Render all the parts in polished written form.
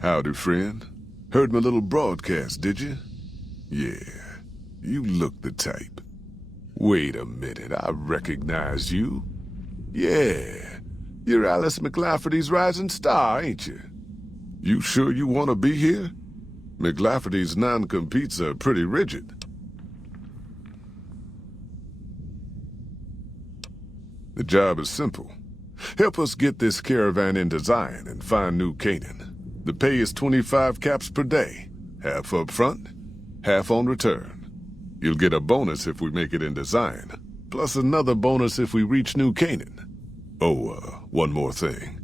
Howdy, friend. Heard my little broadcast, did you? Yeah, you look the type. Wait a minute, I recognize you. Yeah, you're Alice McLafferty's rising star, ain't you? You sure you want to be here? McLafferty's non-competes are pretty rigid. The job is simple. Help us get this caravan into Zion and find New Canaan. The pay is 25 caps per day, half up front, half on return. You'll get a bonus if we make it into Zion, plus another bonus if we reach New Canaan. Oh, one more thing.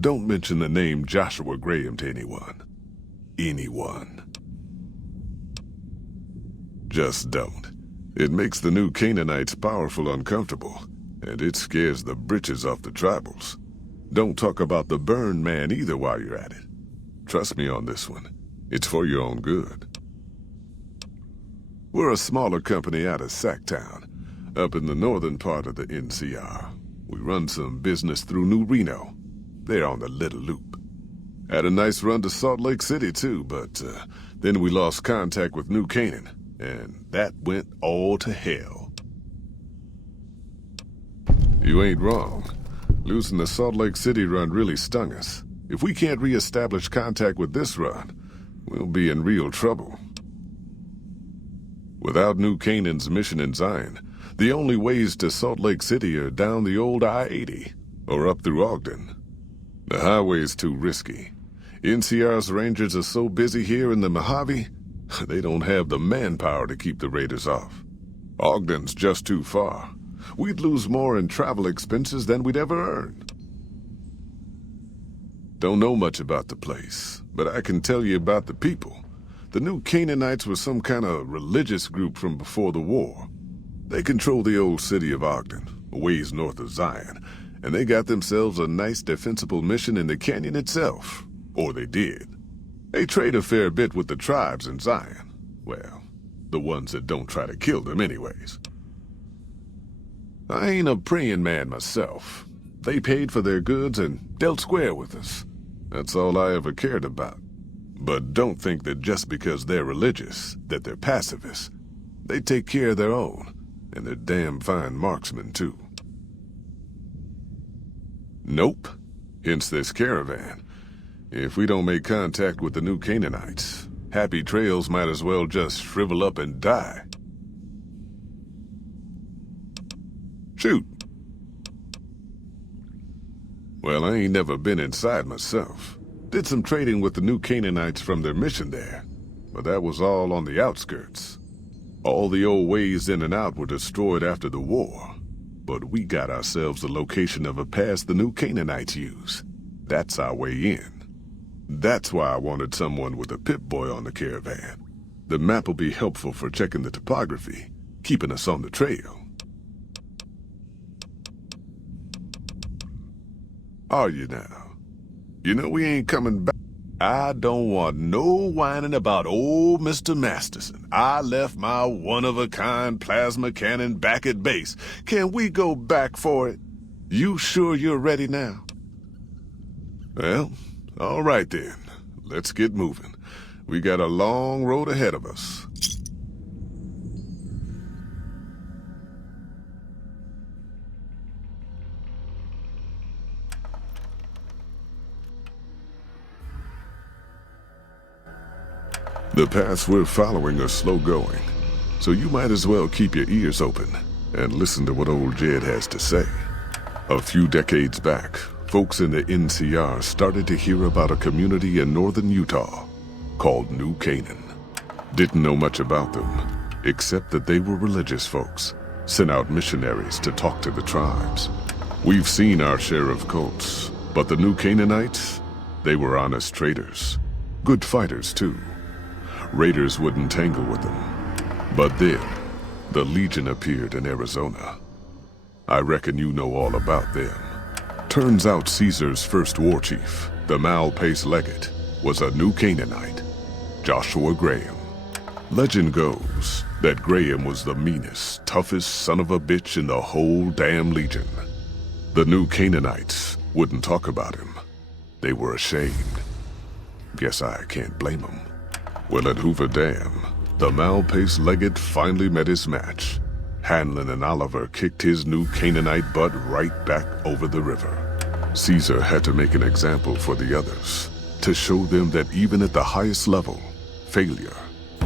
Don't mention the name Joshua Graham to anyone. Anyone. Just don't. It makes the New Canaanites powerful uncomfortable, and it scares the britches off the tribals. Don't talk about the burn man either while you're at it. Trust me on this one. It's for your own good. We're a smaller company out of Sacktown, up in the northern part of the NCR. We run some business through New Reno. They're on the Little Loop. Had a nice run to Salt Lake City too, but then we lost contact with New Canaan, and that went all to hell. You ain't wrong. Losing the Salt Lake City run really stung us. If we can't re-establish contact with this run, we'll be in real trouble. Without New Canaan's mission in Zion, the only ways to Salt Lake City are down the old I-80, or up through Ogden. The highway's too risky. NCR's rangers are so busy here in the Mojave, they don't have the manpower to keep the raiders off. Ogden's just too far. We'd lose more in travel expenses than we'd ever earn. Don't know much about the place, but I can tell you about the people. The New Canaanites were some kind of religious group from before the war. They control the old city of Ogden, a ways north of Zion, and they got themselves a nice defensible mission in the canyon itself. Or they did. They trade a fair bit with the tribes in Zion. Well, the ones that don't try to kill them anyways. I ain't a praying man myself. They paid for their goods and dealt square with us. That's all I ever cared about. But don't think that just because they're religious, that they're pacifists. They take care of their own, and they're damn fine marksmen too. Nope. Hence this caravan. If we don't make contact with the New Canaanites, Happy Trails might as well just shrivel up and die. Shoot. Well, I ain't never been inside myself. Did some trading with the New Canaanites from their mission there, but that was all on the outskirts. All the old ways in and out were destroyed after the war, but we got ourselves the location of a pass the New Canaanites use. That's our way in. That's why I wanted someone with a Pip-Boy on the caravan. The map will be helpful for checking the topography, keeping us on the trail. Are you now? You know we ain't coming back. I don't want no whining about old Mr. Masterson. I left my one-of-a-kind plasma cannon back at base. Can we go back for it? You sure you're ready now? Well, all right then. Let's get moving. We got a long road ahead of us. The paths we're following are slow going, so you might as well keep your ears open and listen to what old Jed has to say. A few decades back, folks in the NCR started to hear about a community in northern Utah called New Canaan. Didn't know much about them, except that they were religious folks, sent out missionaries to talk to the tribes. We've seen our share of cults, but the New Canaanites, they were honest traders. Good fighters, too. Raiders wouldn't tangle with them. But then, the Legion appeared in Arizona. I reckon you know all about them. Turns out Caesar's first war chief, the Mal-Pace Legate, was a New Canaanite, Joshua Graham. Legend goes that Graham was the meanest, toughest son of a bitch in the whole damn Legion. The New Canaanites wouldn't talk about him. They were ashamed. guess I can't blame him. Well, at Hoover Dam, the Malpace Legate finally met his match. Hanlon and Oliver kicked his new Canaanite butt right back over the river. Caesar had to make an example for the others, to show them that even at the highest level, failure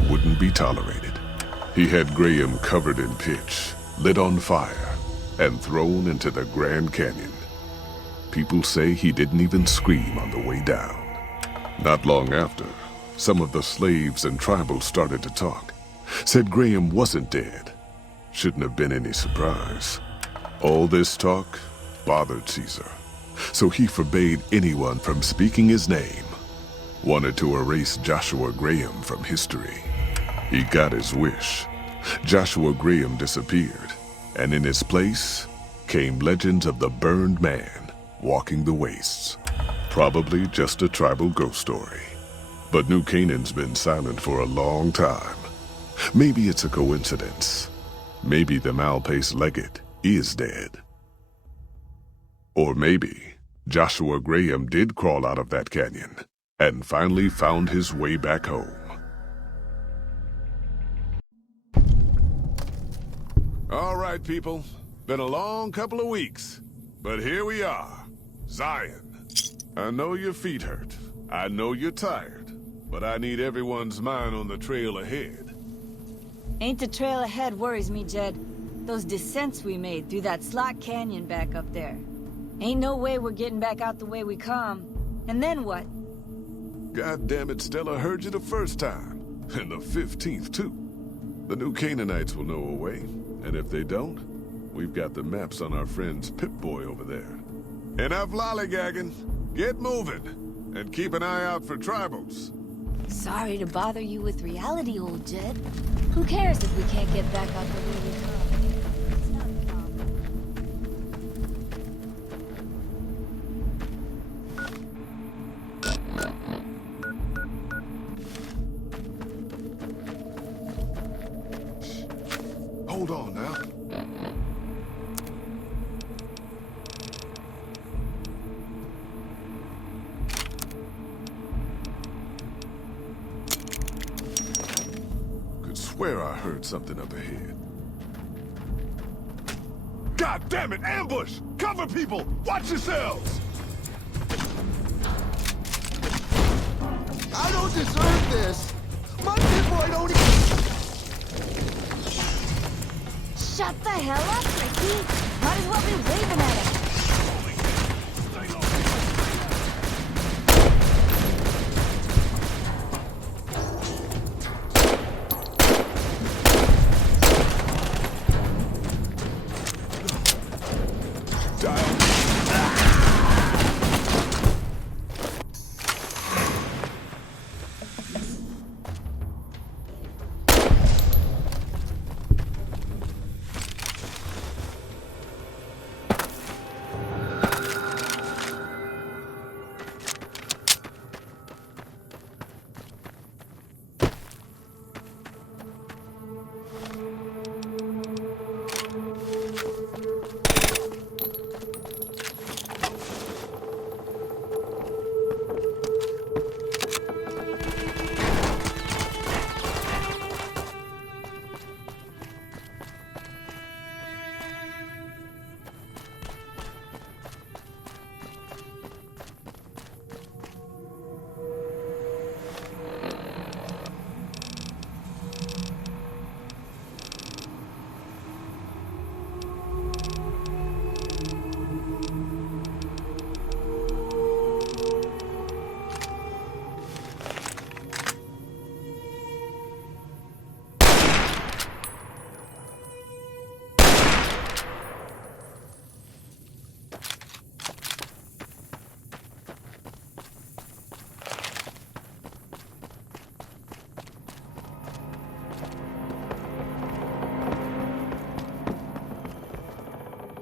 wouldn't be tolerated. He had Graham covered in pitch, lit on fire, and thrown into the Grand Canyon. People say he didn't even scream on the way down. Not long after, some of the slaves and tribals started to talk. Said Graham wasn't dead. Shouldn't have been any surprise. All this talk bothered Caesar, so he forbade anyone from speaking his name. Wanted to erase Joshua Graham from history. He got his wish. Joshua Graham disappeared, and in his place came legends of the burned man walking the wastes. Probably just a tribal ghost story. But New Canaan's been silent for a long time. Maybe it's a coincidence. Maybe the Malpace Legate is dead. Or maybe Joshua Graham did crawl out of that canyon and finally found his way back home. All right, people. Been a long couple of weeks, but here we are. Zion. I know your feet hurt. I know you're tired, but I need everyone's mind on the trail ahead. Ain't the trail ahead worries me, Jed. Those descents we made through that slot canyon back up there. Ain't no way we're getting back out the way we come. And then what? God damn it, Stella heard you the first time. And the 15th, too. The new Canaanites will know a way. And if they don't, we've got the maps on our friend's Pip-Boy over there. Enough lollygagging. Get moving. And keep an eye out for tribals. Sorry to bother you with reality, old Jed. Who cares if we can't get back out the way we come? It's not a problem. Hold on now. Could swear I heard something up ahead. God damn it! Ambush! Cover people! Watch yourselves! I don't deserve this! My Pip-Boy don't even... Shut the hell up, Ricky! Might as well be waving at it.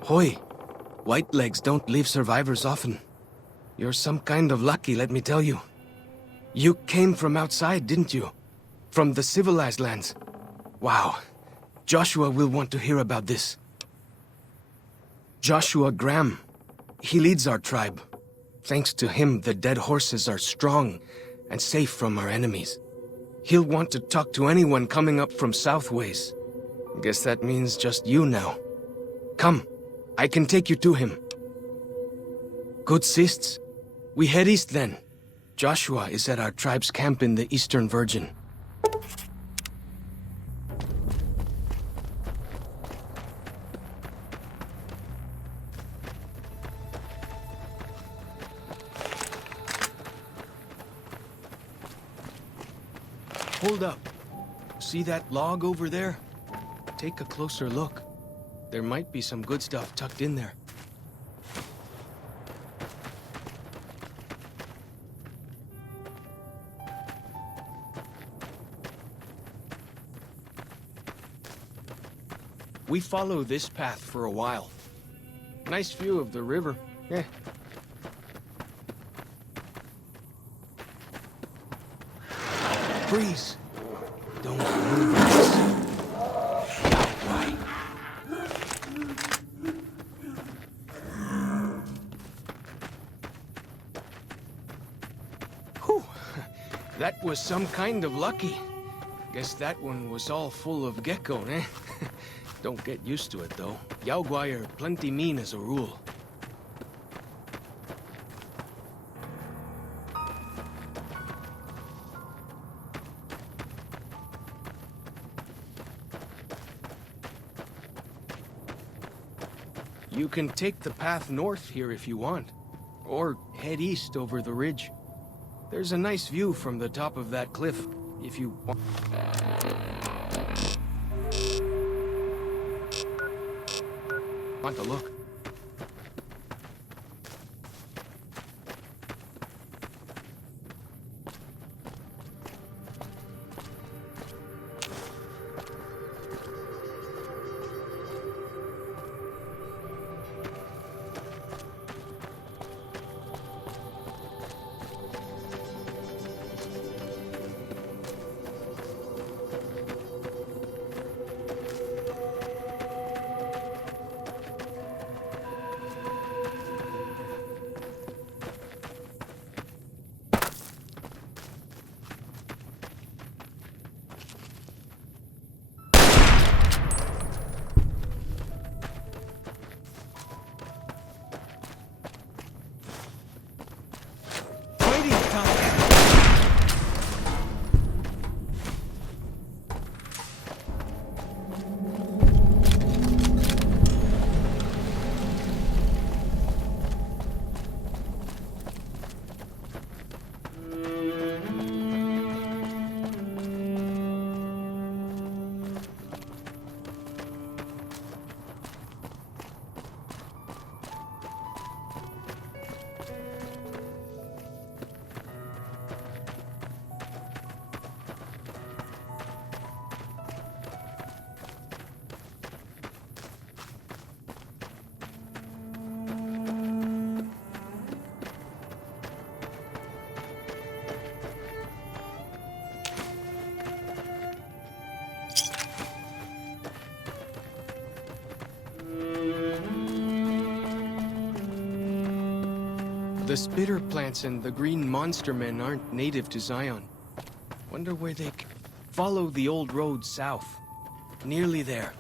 Hoy, white legs don't leave survivors often. You're some kind of lucky, let me tell you. You came from outside, didn't you? From the civilized lands. Wow. Joshua will want to hear about this. Joshua Graham. He leads our tribe. Thanks to him, the dead horses are strong, and safe from our enemies. He'll want to talk to anyone coming up from southways. Guess that means just you now. Come, I can take you to him. Good sists. We head east then. Joshua is at our tribe's camp in the Eastern Virgin. Hold up. See that log over there? Take a closer look. There might be some good stuff tucked in there. We follow this path for a while. Nice view of the river. Freeze! Don't move us. Right. Whew! That was some kind of lucky. Guess that one was all full of gecko, eh? Don't get used to it, though. Yaoguai are plenty mean as a rule. You can take the path north here if you want, or head east over the ridge. There's a nice view from the top of that cliff, if you want. Want to look? The spitter plants and the green monster men aren't native to Zion. Wonder where they follow the old road south. Nearly there.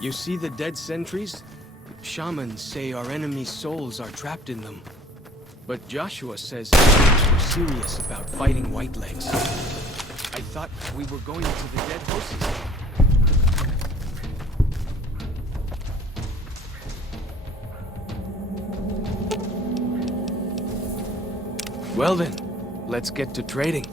You see the dead sentries? Shamans say our enemies' souls are trapped in them. But Joshua says we're serious about fighting Whitelegs. I thought we were going to the dead horses. Well then, let's get to trading.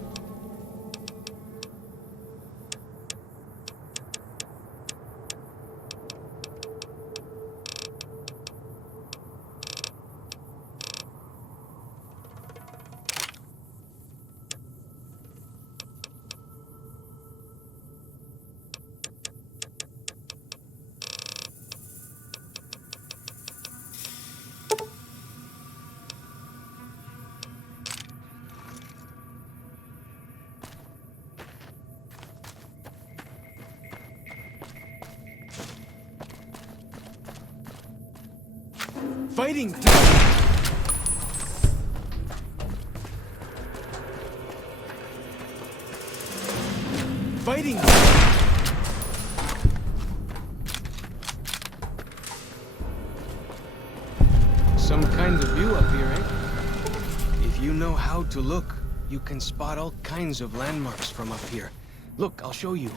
Fighting time! Fighting time! Some kind of view up here, eh? If you know how to look, you can spot all kinds of landmarks from up here. Look, I'll show you.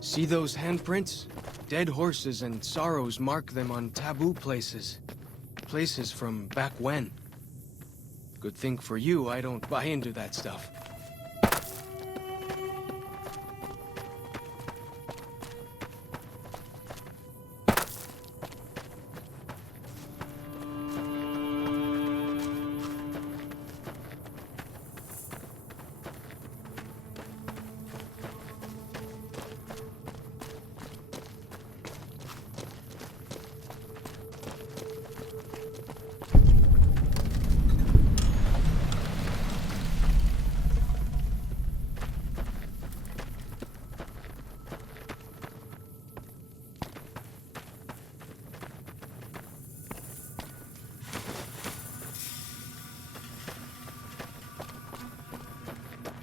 See those handprints? Dead horses and sorrows mark them on taboo places. Places from back when. Good thing for you, I don't buy into that stuff.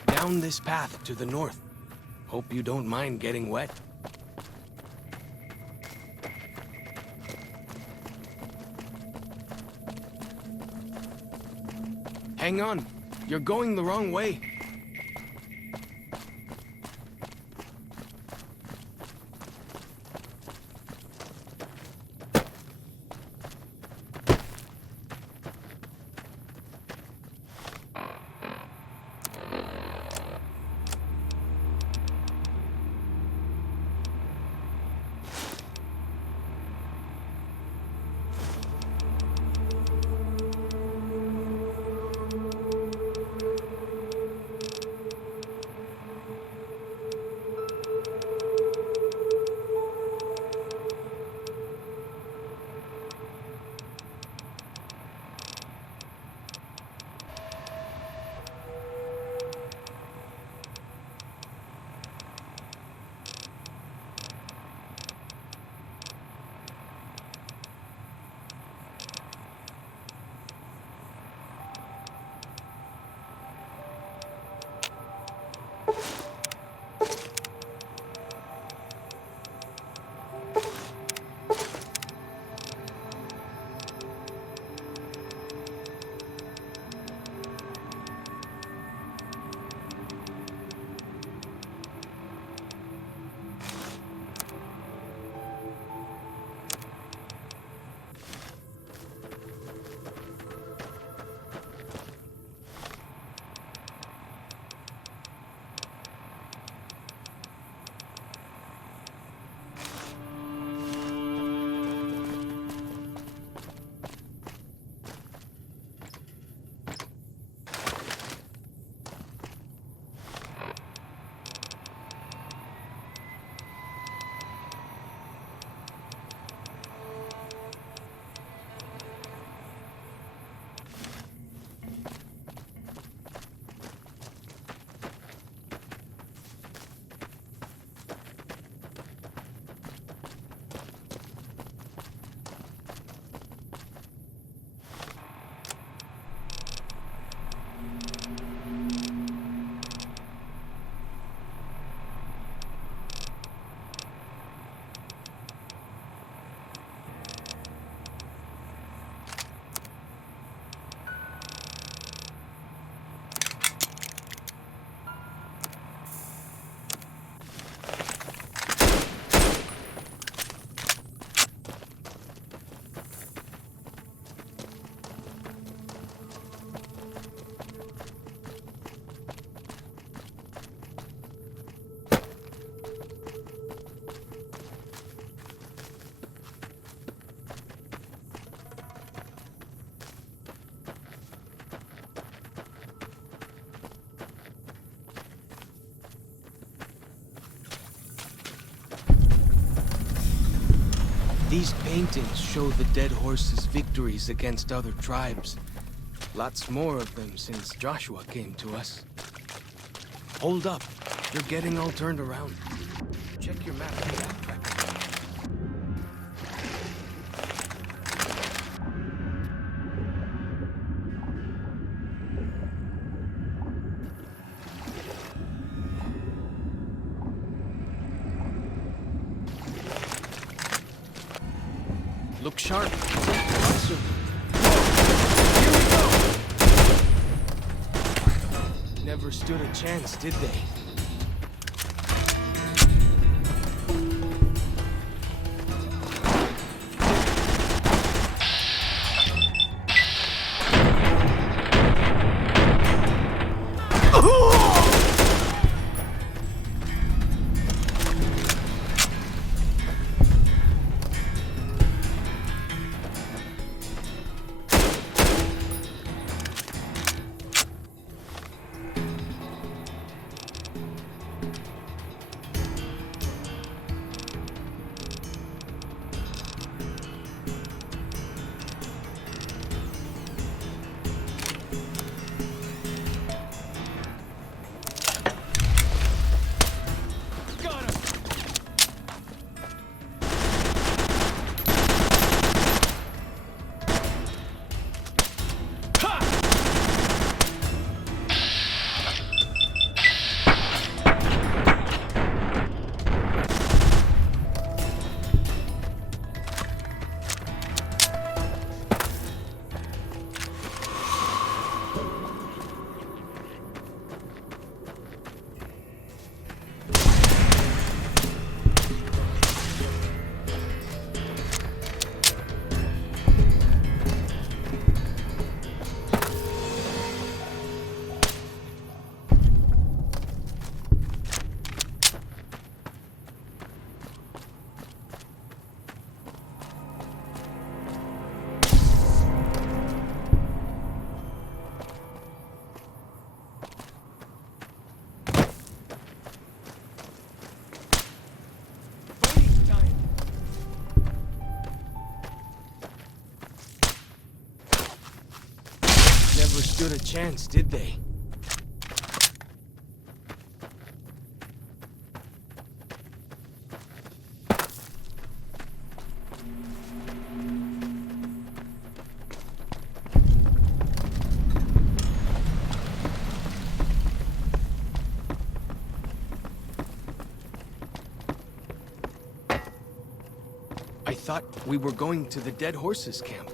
Down this path to the north. Hope you don't mind getting wet. Hang on. You're going the wrong way. These paintings show the dead horse's victories against other tribes. Lots more of them since Joshua came to us. Hold up. You're getting all turned around. Check your map and backtrack. Look sharp. Here we go! Never stood a chance, did they? Never stood a chance, did they? I thought we were going to the dead horses camp.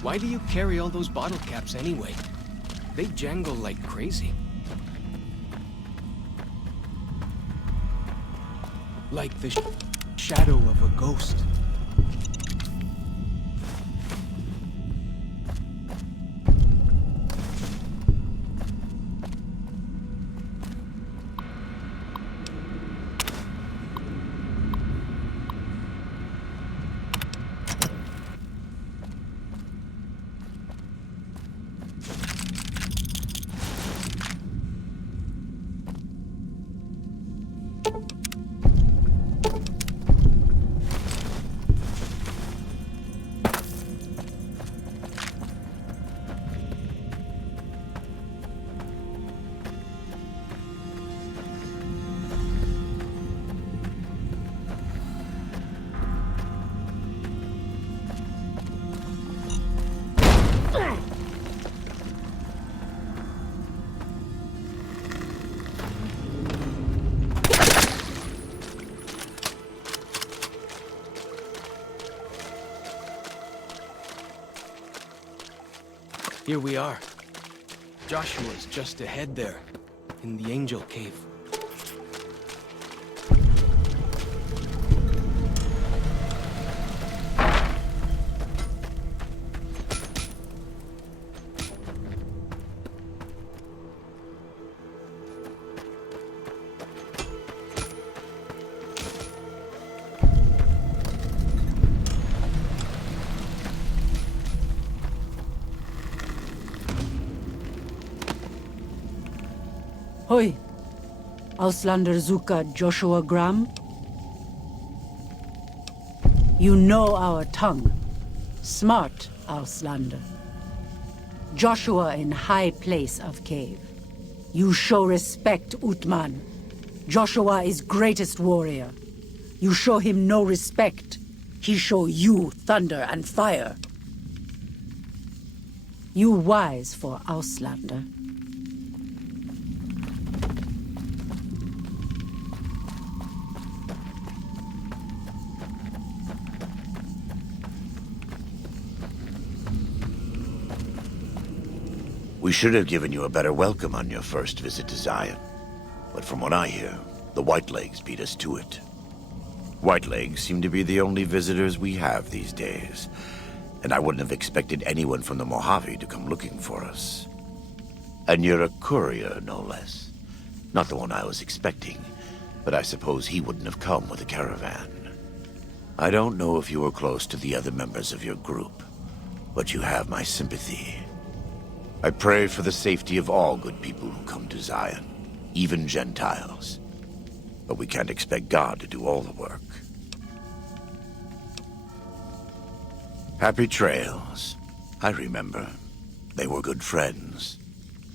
Why do you carry all those bottle caps anyway? They jangle like crazy. Like the shadow of a ghost. Here we are. Joshua's just ahead there, in the Angel Cave. Hoi, Auslander Zuka Joshua Graham. You know our tongue. Smart, Auslander. Joshua in high place of cave. You show respect, Utman. Joshua is greatest warrior. You show him no respect. He show you thunder and fire. You wise for Auslander. We should have given you a better welcome on your first visit to Zion. But from what I hear, the Whitelegs beat us to it. Whitelegs seem to be the only visitors we have these days, and I wouldn't have expected anyone from the Mojave to come looking for us. And you're a courier, no less. Not the one I was expecting, but I suppose he wouldn't have come with a caravan. I don't know if you were close to the other members of your group, but you have my sympathy. I pray for the safety of all good people who come to Zion, even Gentiles. But we can't expect God to do all the work. Happy trails. I remember. They were good friends.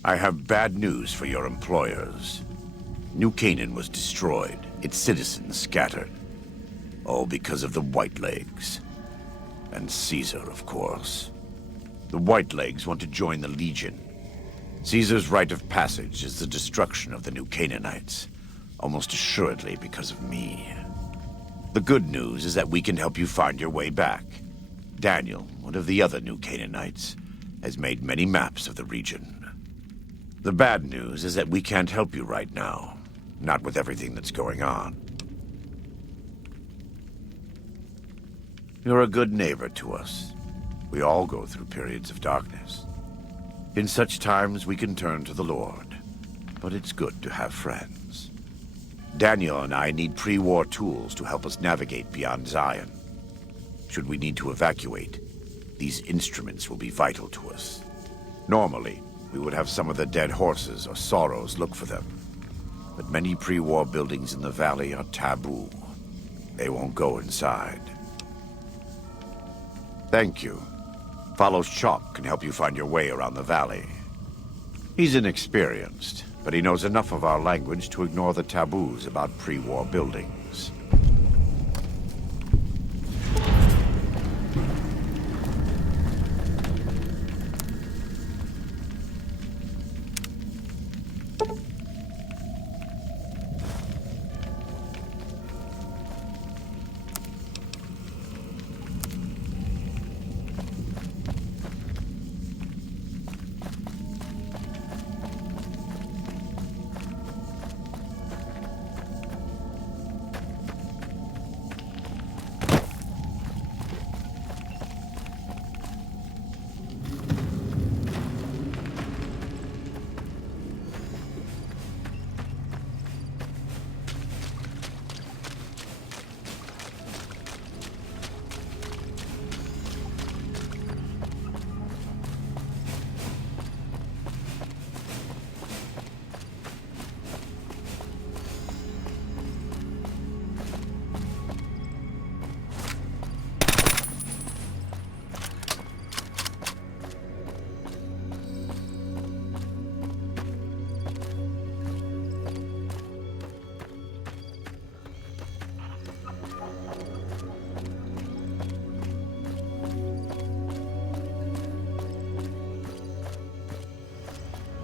I have bad news for your employers. New Canaan was destroyed, its citizens scattered. All because of the Whitelegs. And Caesar, of course. The Whitelegs want to join the Legion. Caesar's rite of passage is the destruction of the New Canaanites, almost assuredly because of me. The good news is that we can help you find your way back. Daniel, one of the other New Canaanites, has made many maps of the region. The bad news is that we can't help you right now, not with everything that's going on. You're a good neighbor to us. We all go through periods of darkness. In such times, we can turn to the Lord. but it's good to have friends. Daniel and I need pre-war tools to help us navigate beyond Zion. Should we need to evacuate, these instruments will be vital to us. Normally, we would have some of the dead horses or sorrows look for them. But many pre-war buildings in the valley are taboo. They won't go inside. Thank you. Follow Chalk can help you find your way around the valley. He's inexperienced, but he knows enough of our language to ignore the taboos about pre-war buildings.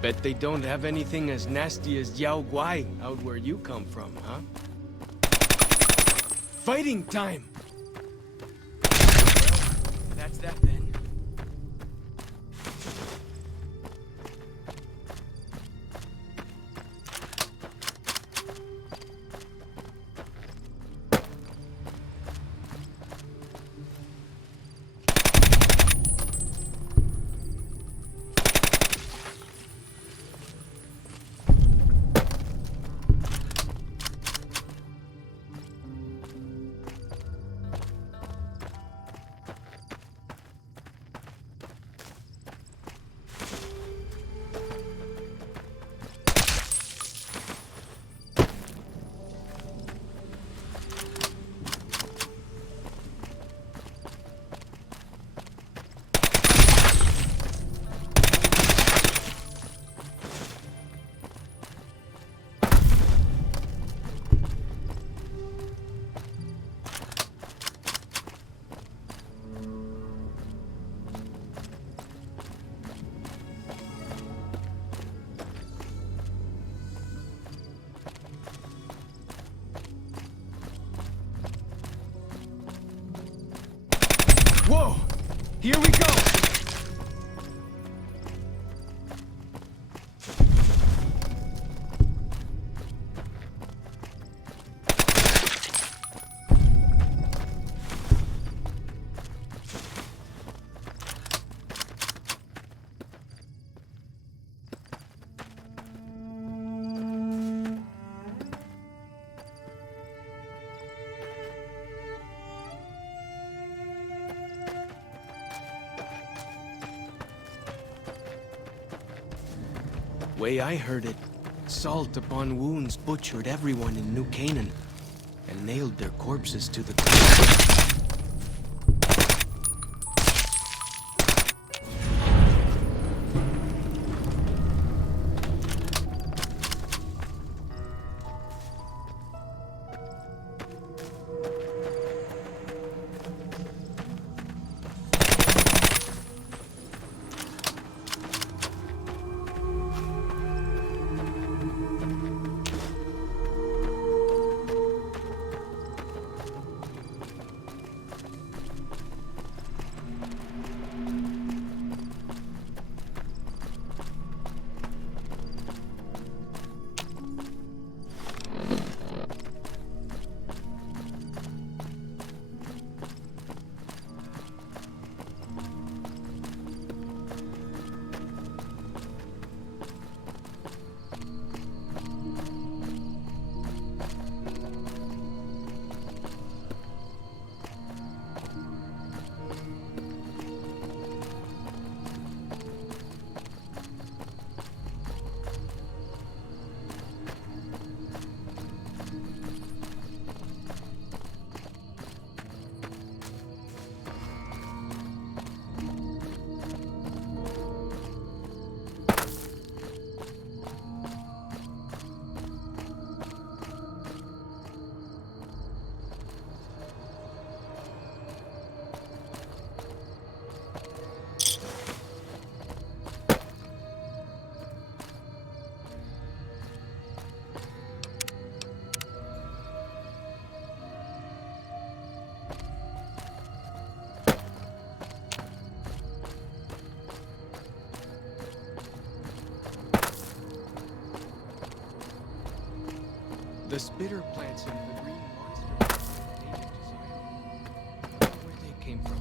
Bet they don't have anything as nasty as Yao Guai out where you come from, huh? Fighting time! Well, that's that then. Whoa! Here we go! Way I heard it, salt upon wounds butchered everyone in New Canaan and nailed their corpses to the ground. The spitter plants and the green monster native design. Where they came from.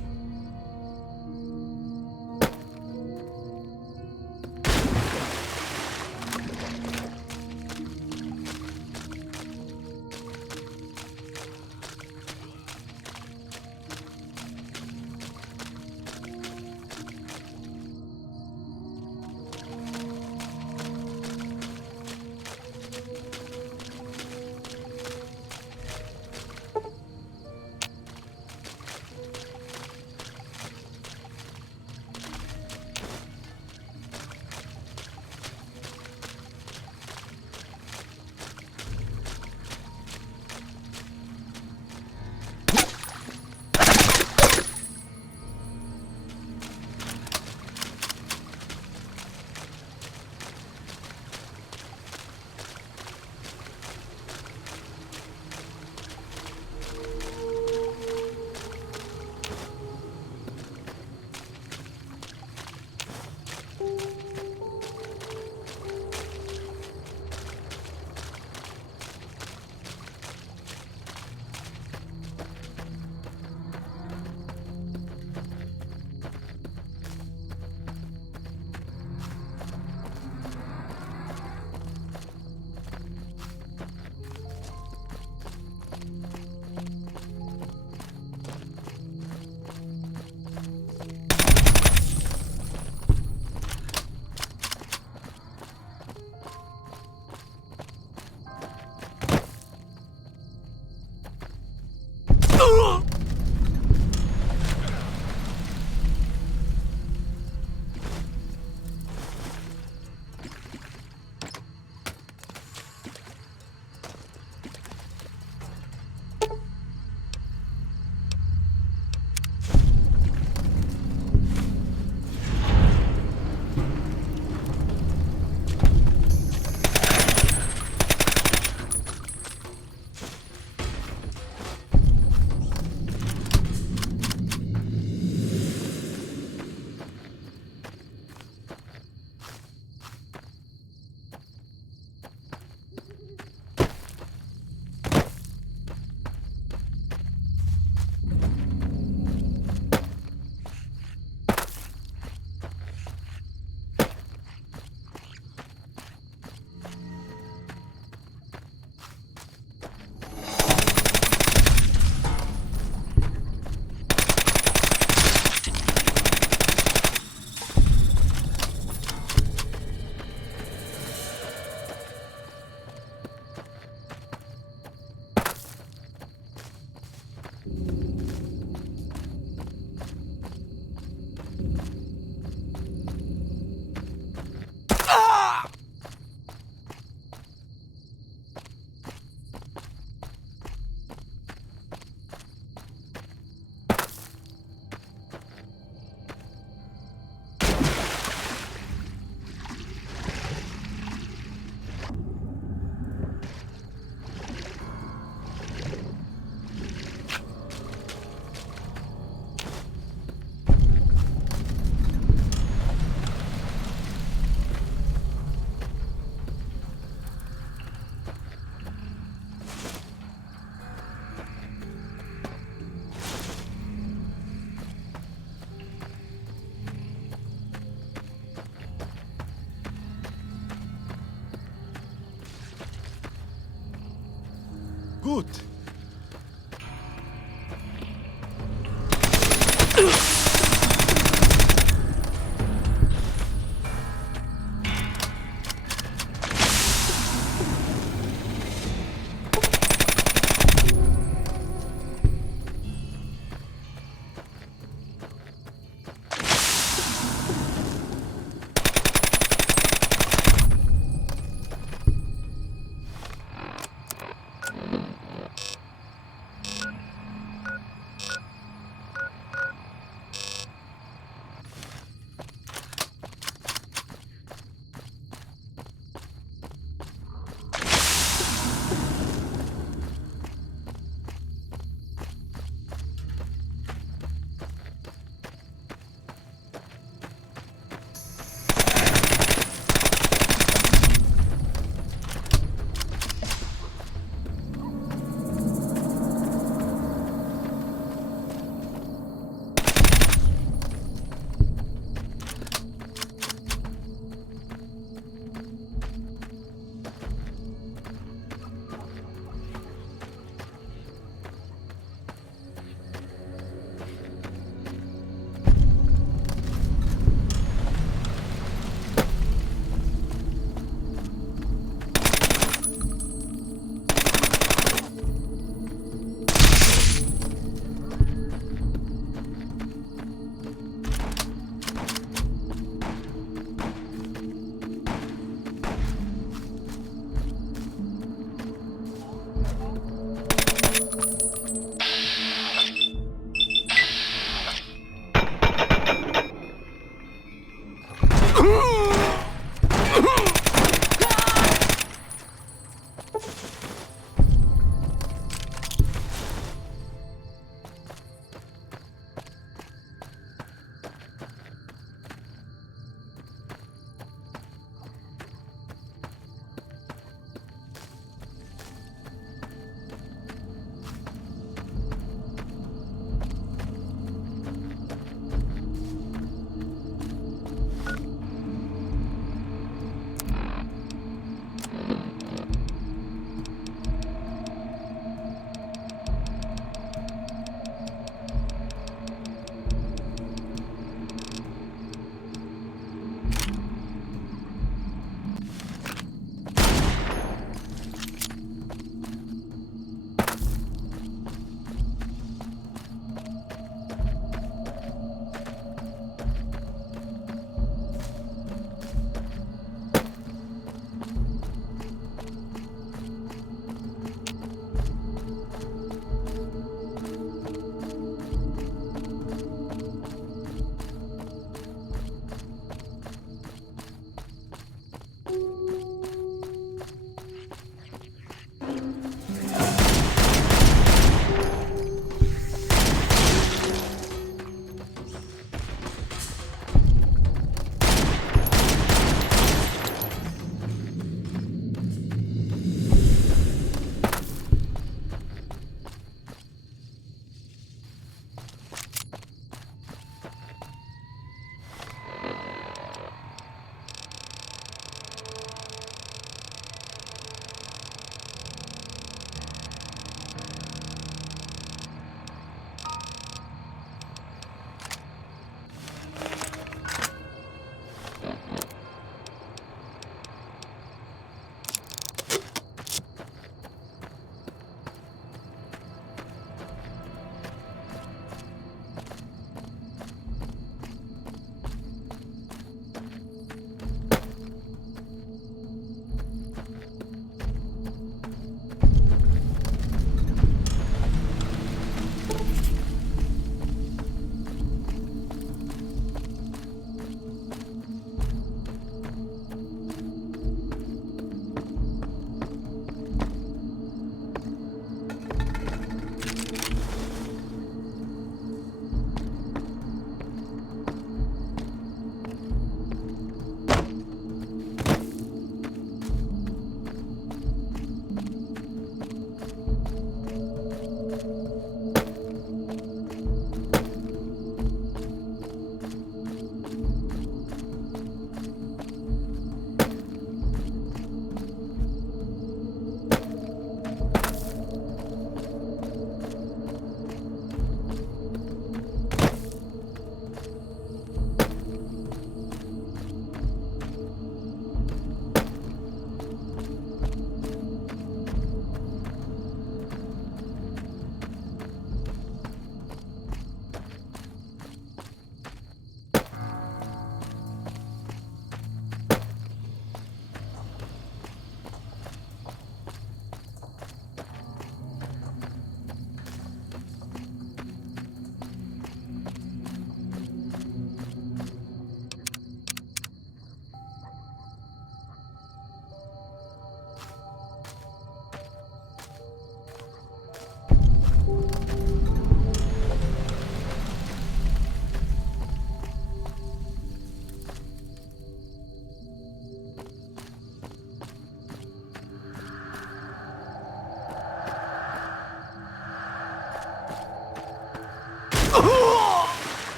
Gut.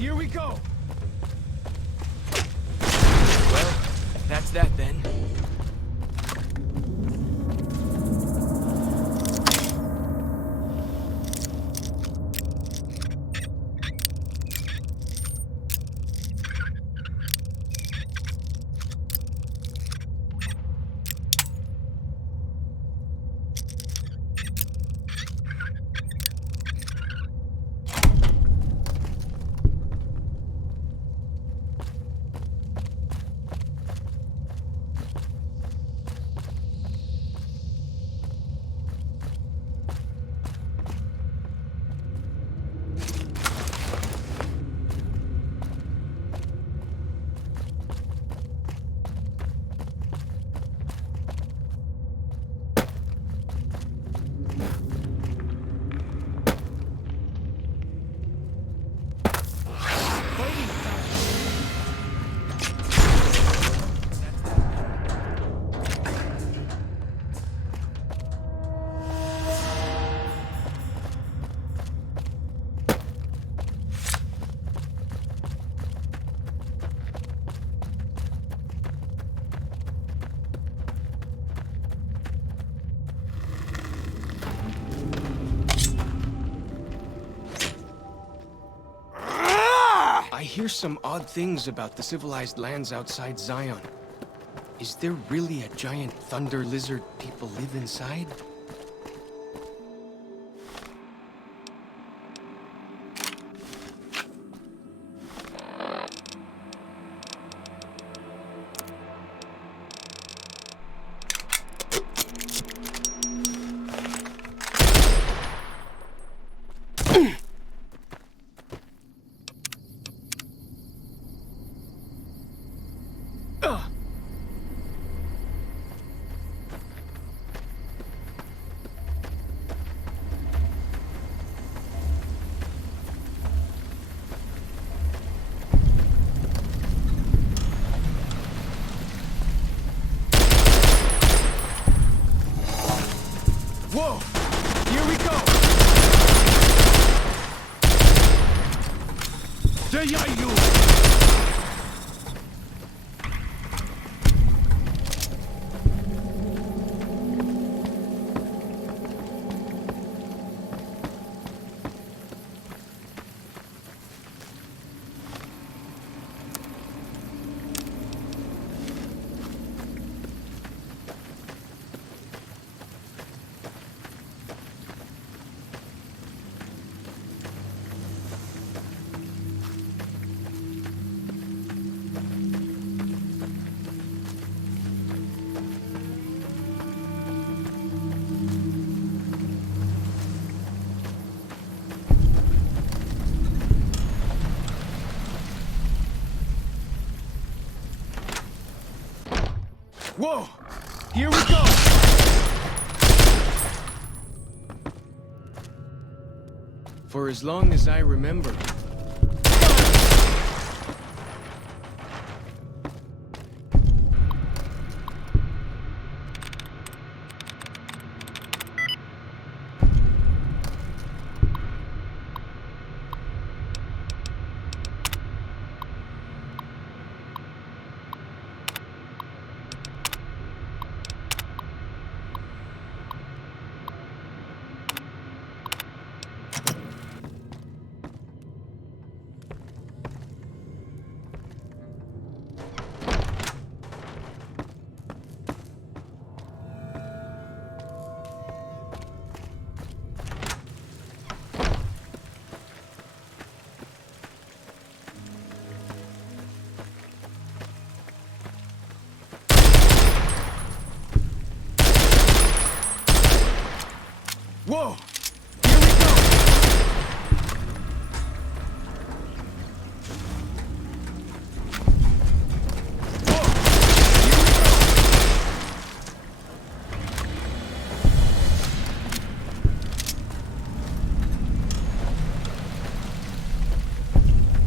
Here we go! Well, that's that then. I hear some odd things about the civilized lands outside Zion. Is there really a giant thunder lizard people live inside? Whoa! Here we go! There are you! Whoa! Here we go! For as long as I remember. Whoa! Here we go!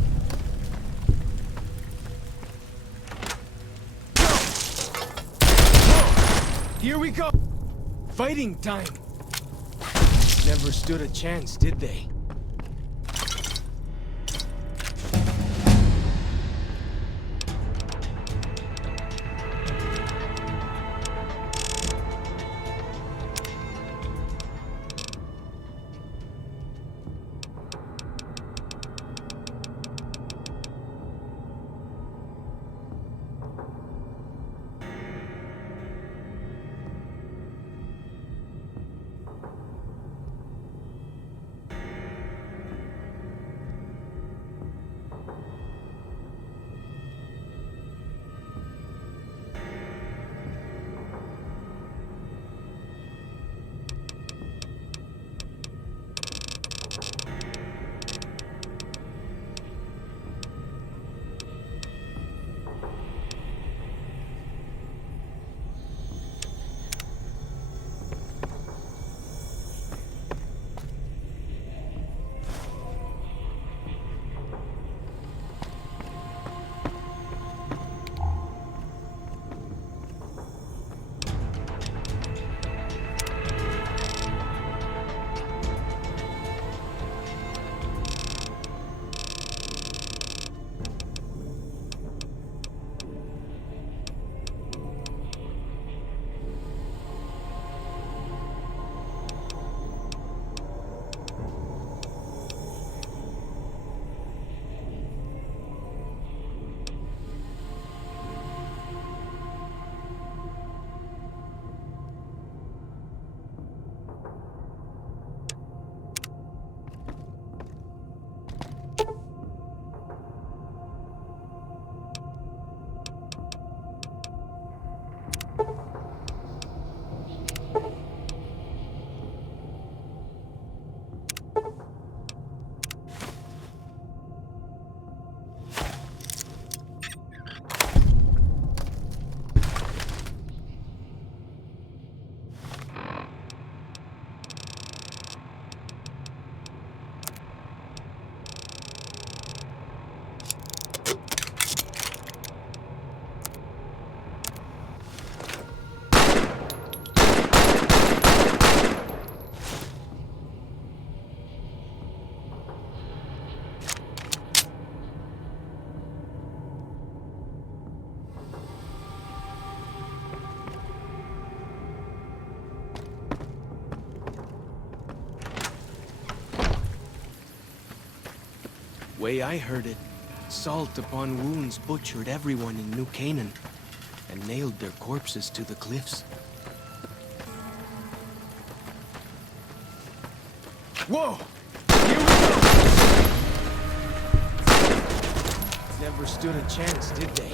Whoa! Here we go! Whoa! Here we go! Fighting time! Never stood a chance, did they? Way I heard it, salt upon wounds butchered everyone in New Canaan and nailed their corpses to the cliffs. Whoa! Here we go! Never stood a chance, did they?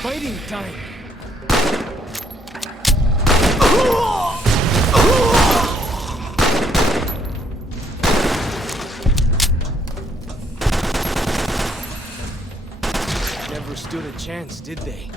Fighting time! Never stood a chance, did they?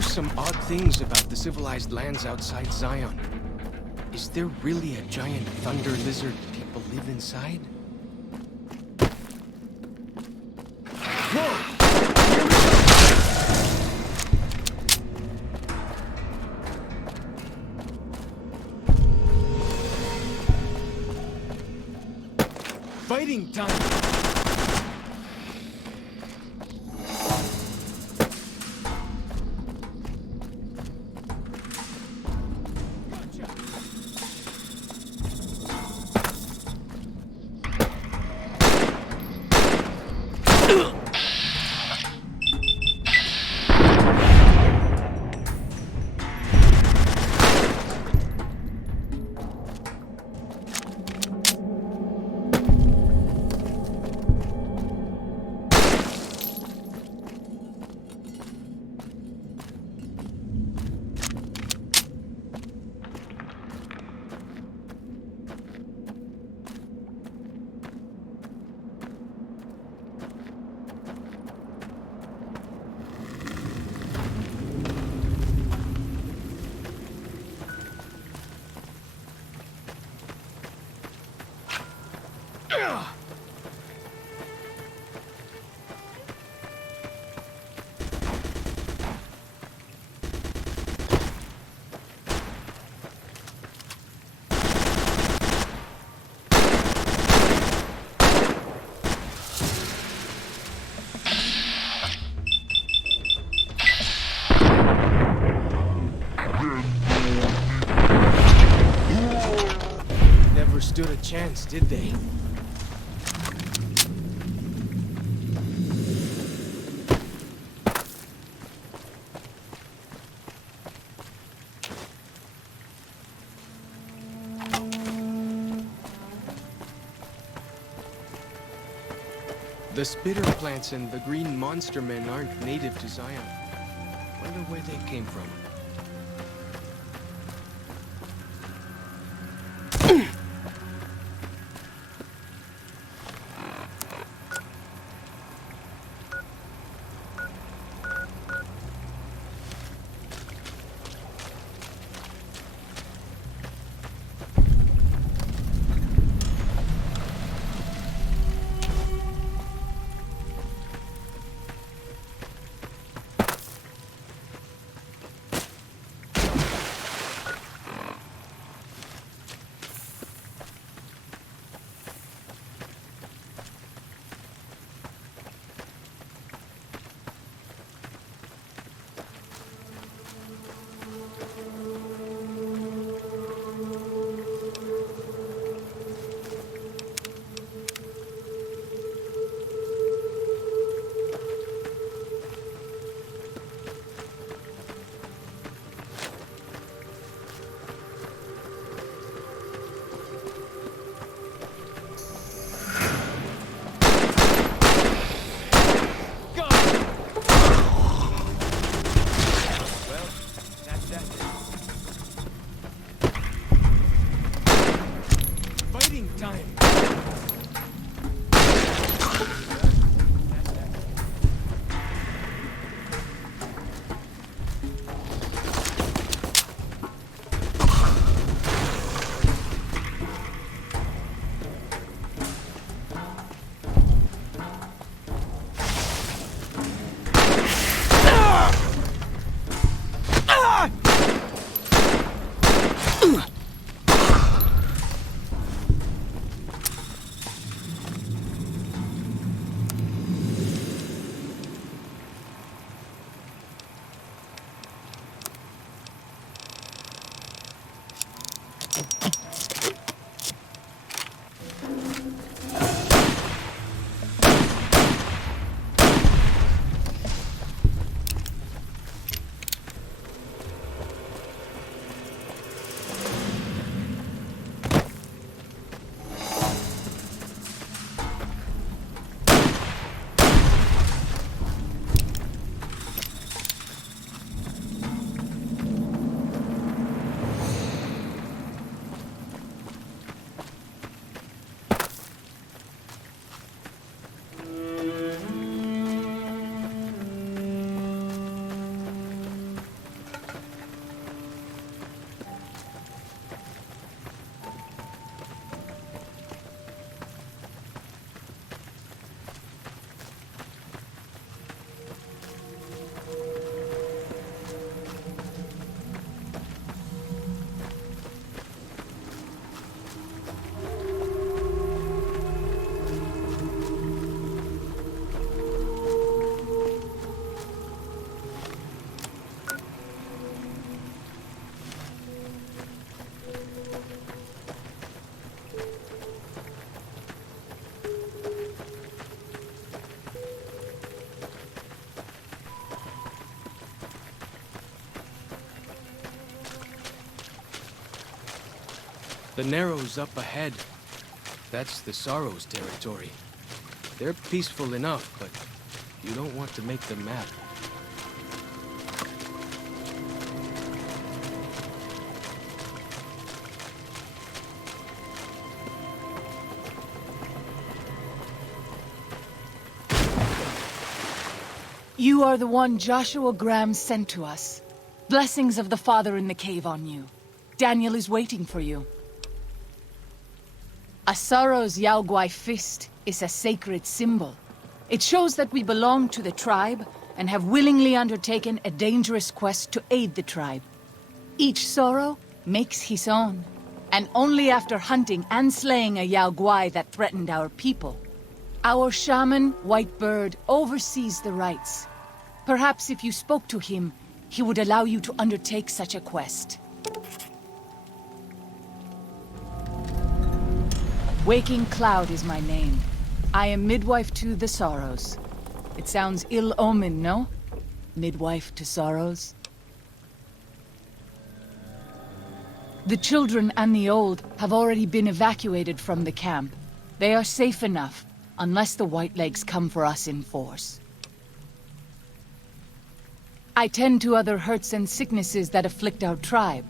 Some odd things about the civilized lands outside Zion. Is there really a giant thunder lizard people live inside? Whoa! Fighting time! stood a chance, did they? The spitter plants and the green monster men aren't native to Zion. Wonder where they came from. The Narrows up ahead. That's the Sorrows territory. They're peaceful enough, but you don't want to make them mad. You are the one Joshua Graham sent to us. Blessings of the Father in the cave on you. Daniel is waiting for you. Asaro's Yaoguai fist is a sacred symbol. It shows that we belong to the tribe and have willingly undertaken a dangerous quest to aid the tribe. Each Sorrow makes his own, and only after hunting and slaying a Yaoguai that threatened our people. Our shaman, Whitebird, oversees the rites. Perhaps if you spoke to him, he would allow you to undertake such a quest. Waking Cloud is my name. I am midwife to the Sorrows. It sounds ill-omened, no? Midwife to Sorrows? The children and the old have already been evacuated from the camp. They are safe enough, unless the Whitelegs come for us in force. I tend to other hurts and sicknesses that afflict our tribe.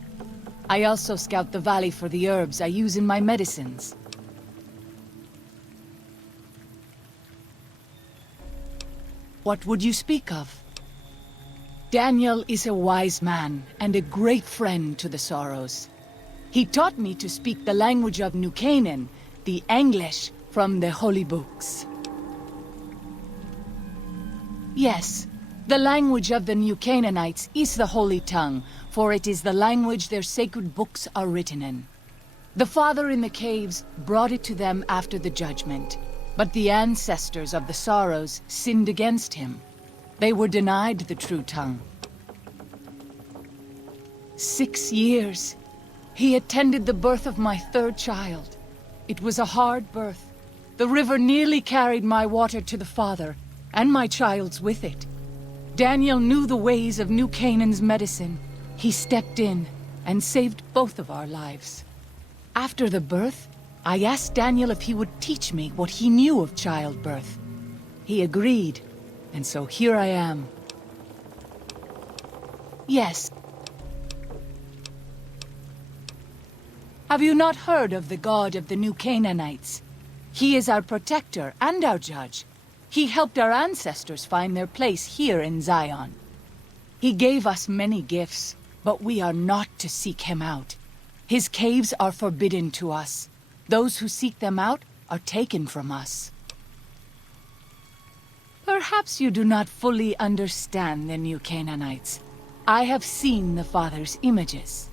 I also scout the valley for the herbs I use in my medicines. What would you speak of? Daniel is a wise man and a great friend to the Sorrows. He taught me to speak the language of New Canaan, the English from the holy books. Yes, the language of the New Canaanites is the holy tongue, for it is the language their sacred books are written in. The Father in the caves brought it to them after the judgment, but the ancestors of the Sorrows sinned against him. They were denied the true tongue. 6 years. He attended the birth of my 3rd child. It was a hard birth. The river nearly carried my water to the Father, and my child's with it. Daniel knew the ways of New Canaan's medicine. He stepped in and saved both of our lives. After the birth, I asked Daniel if he would teach me what he knew of childbirth. He agreed, and so here I am. Yes. Have you not heard of the god of the New Canaanites? He is our protector and our judge. He helped our ancestors find their place here in Zion. He gave us many gifts, but we are not to seek him out. His caves are forbidden to us. Those who seek them out are taken from us. Perhaps you do not fully understand the New Canaanites. I have seen the Father's images.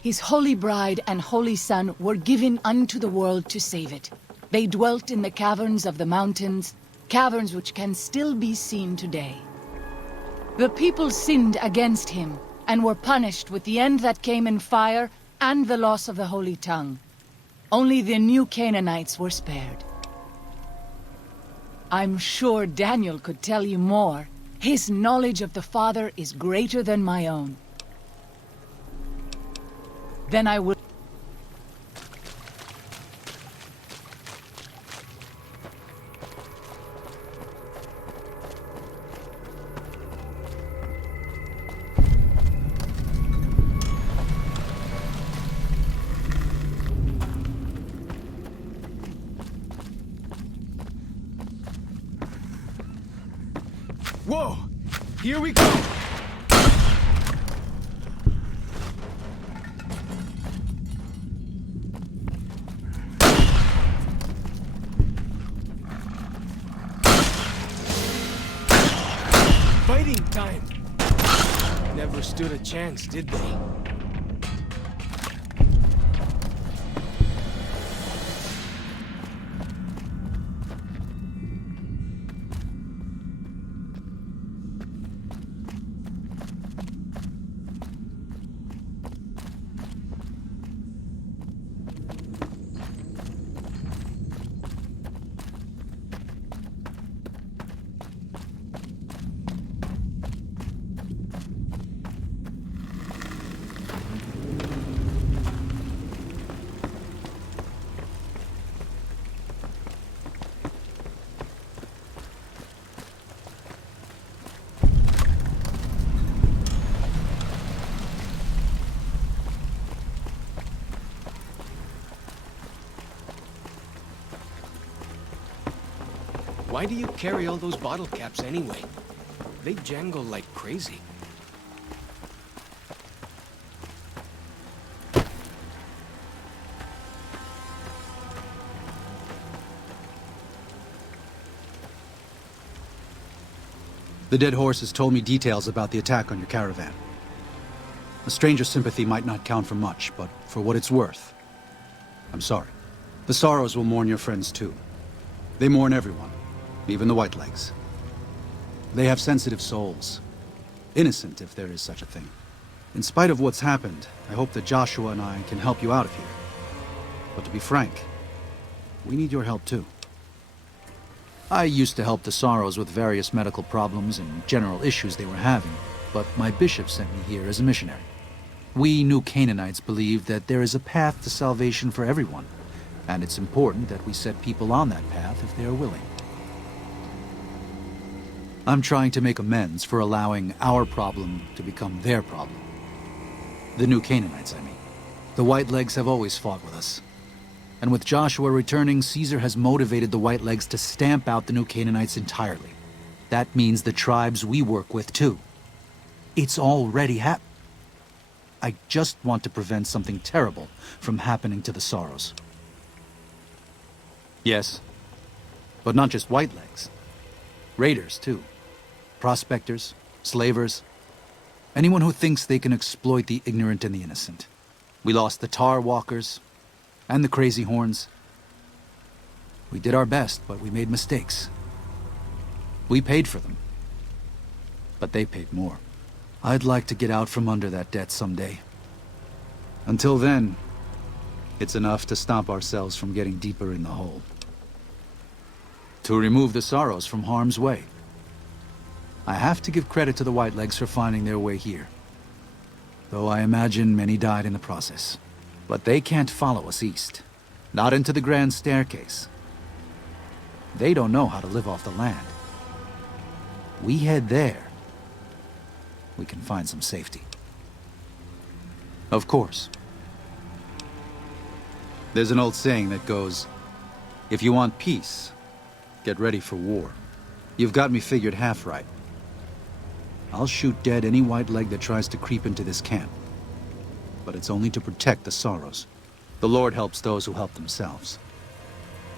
His holy bride and holy son were given unto the world to save it. They dwelt in the caverns of the mountains, caverns which can still be seen today. The people sinned against him, and were punished with the end that came in fire and the loss of the holy tongue. Only the New Canaanites were spared. I'm sure Daniel could tell you more. His knowledge of the Father is greater than my own. Then I will... Whoa! Here we go! Fighting time! Never stood a chance, did they? Why do you carry all those bottle caps anyway? They jangle like crazy. The dead horse has told me details about the attack on your caravan. A stranger's sympathy might not count for much, but for what it's worth, I'm sorry. The Sorrows will mourn your friends too. They mourn everyone, even the Whitelegs. They have sensitive souls. Innocent, if there is such a thing. In spite of what's happened, I hope that Joshua and I can help you out of here. But to be frank, we need your help too. I used to help the Sorrows with various medical problems and general issues they were having, but my bishop sent me here as a missionary. We New Canaanites believe that there is a path to salvation for everyone, and it's important that we set people on that path if they are willing. I'm trying to make amends for allowing our problem to become their problem. The New Canaanites, I mean. The Whitelegs have always fought with us. And with Joshua returning, Caesar has motivated the Whitelegs to stamp out the New Canaanites entirely. That means the tribes we work with, too. It's already happened. I just want to prevent something terrible from happening to the Sorrows. Yes, but not just Whitelegs. Raiders, too. Prospectors, slavers, anyone who thinks they can exploit the ignorant and the innocent. We lost the Tar Walkers and the Crazy Horns. We did our best, but we made mistakes. We paid for them, but they paid more. I'd like to get out from under that debt someday. Until then, it's enough to stop ourselves from getting deeper in the hole. To remove the Sorrows from harm's way. I have to give credit to the Whitelegs for finding their way here. Though I imagine many died in the process. But they can't follow us east. Not into the Grand Staircase. They don't know how to live off the land. We head there. We can find some safety. Of course. There's an old saying that goes, if you want peace, get ready for war. You've got me figured half right. I'll shoot dead any Whiteleg that tries to creep into this camp. But it's only to protect the Sorrows. The Lord helps those who help themselves.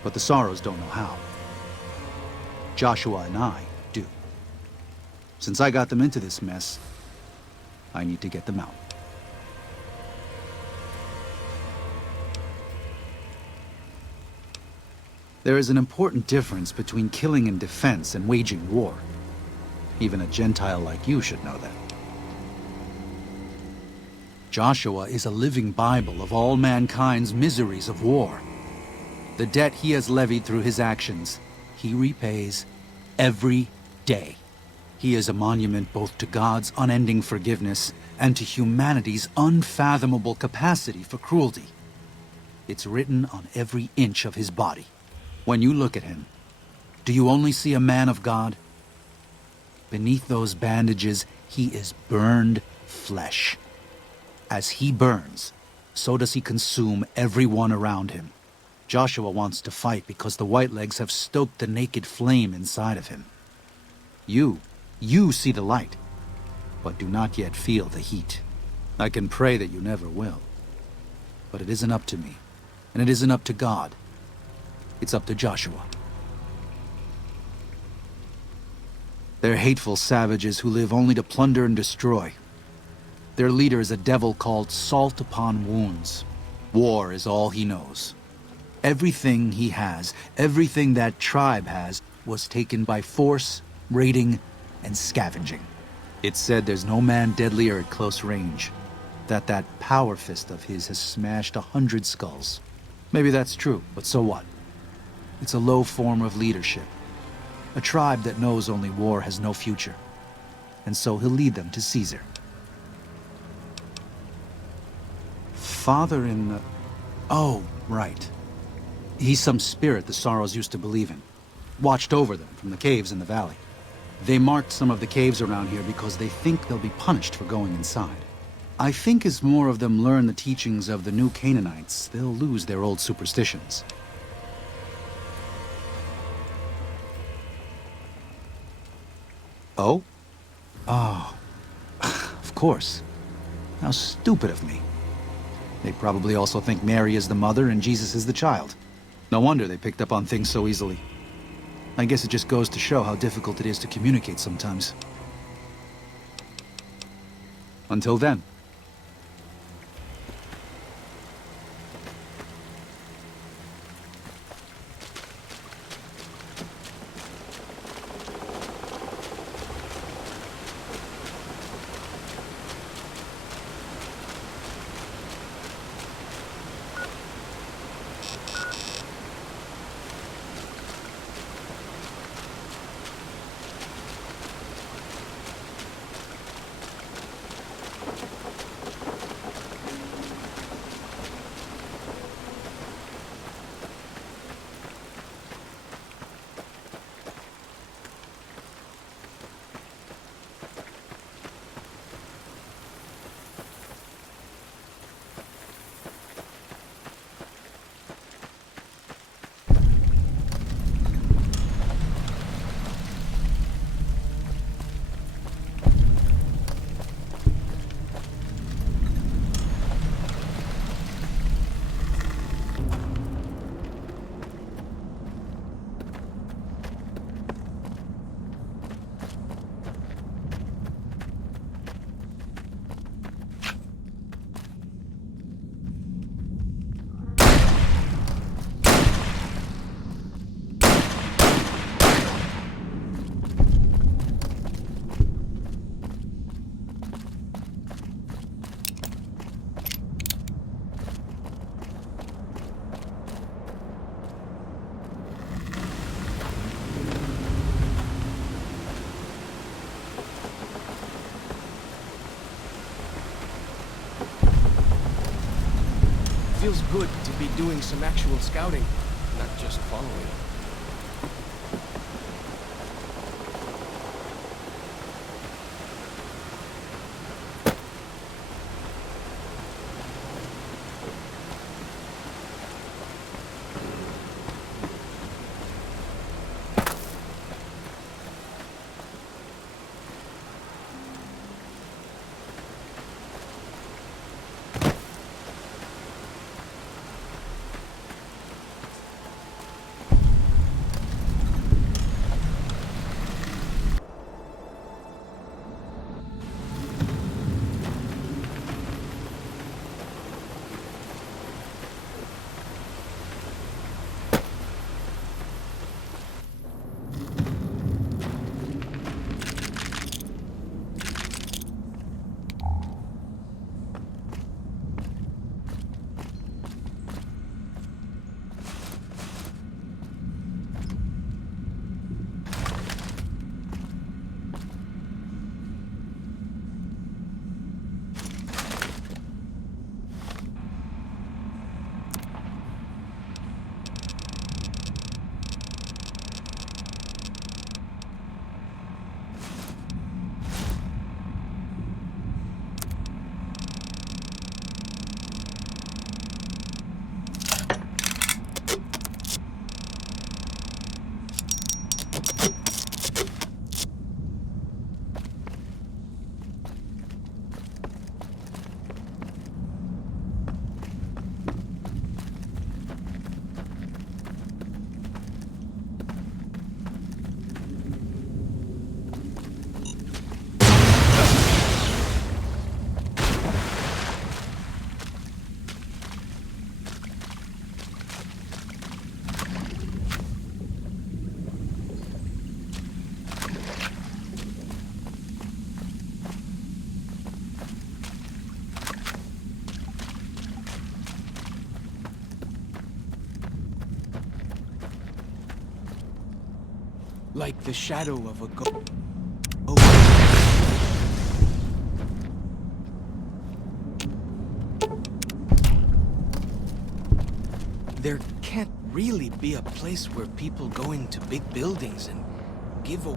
But the Sorrows don't know how. Joshua and I do. Since I got them into this mess, I need to get them out. There is an important difference between killing in defense and waging war. Even a Gentile like you should know that. Joshua is a living Bible of all mankind's miseries of war. The debt he has levied through his actions, he repays every day. He is a monument both to God's unending forgiveness and to humanity's unfathomable capacity for cruelty. It's written on every inch of his body. When you look at him, do you only see a man of God? Beneath those bandages, he is burned flesh. As he burns, so does he consume everyone around him. Joshua wants to fight because the Whitelegs have stoked the naked flame inside of him. You see the light, but do not yet feel the heat. I can pray that you never will. But it isn't up to me, and it isn't up to God. It's up to Joshua. They're hateful savages who live only to plunder and destroy. Their leader is a devil called Salt Upon Wounds. War is all he knows. Everything he has, everything that tribe has, was taken by force, raiding, and scavenging. It's said there's no man deadlier at close range. That power fist of his has smashed 100 skulls. Maybe that's true, but so what? It's a low form of leadership. A tribe that knows only war has no future. And so he'll lead them to Caesar. Father in the... Oh, right. He's some spirit the Sorrows used to believe in. Watched over them from the caves in the valley. They marked some of the caves around here because they think they'll be punished for going inside. I think as more of them learn the teachings of the New Canaanites, they'll lose their old superstitions. Oh? Oh. Of course. How stupid of me. They probably also think Mary is the mother and Jesus is the child. No wonder they picked up on things so easily. I guess it just goes to show how difficult it is to communicate sometimes. Until then. feels good to be doing some actual scouting, not just following. Like the shadow of a ghost. There can't really be a place where people go into big buildings and give a...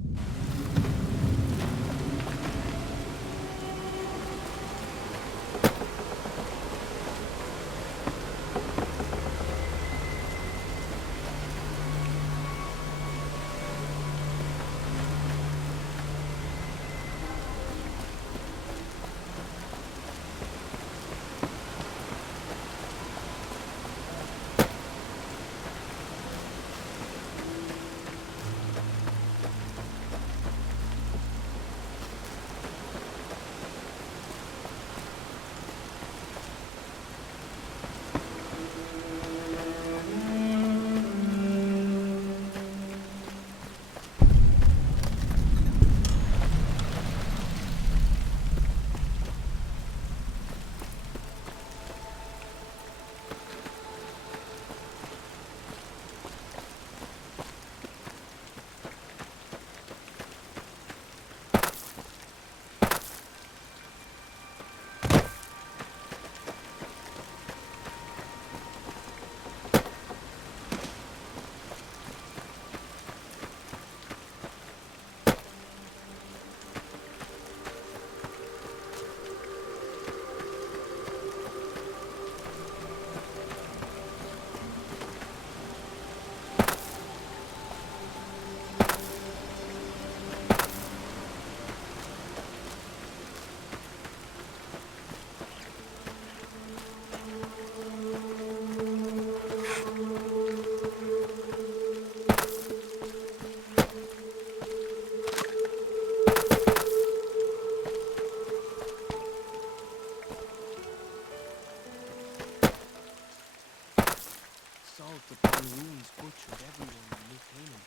Upon wounds butchered everyone in New Canaan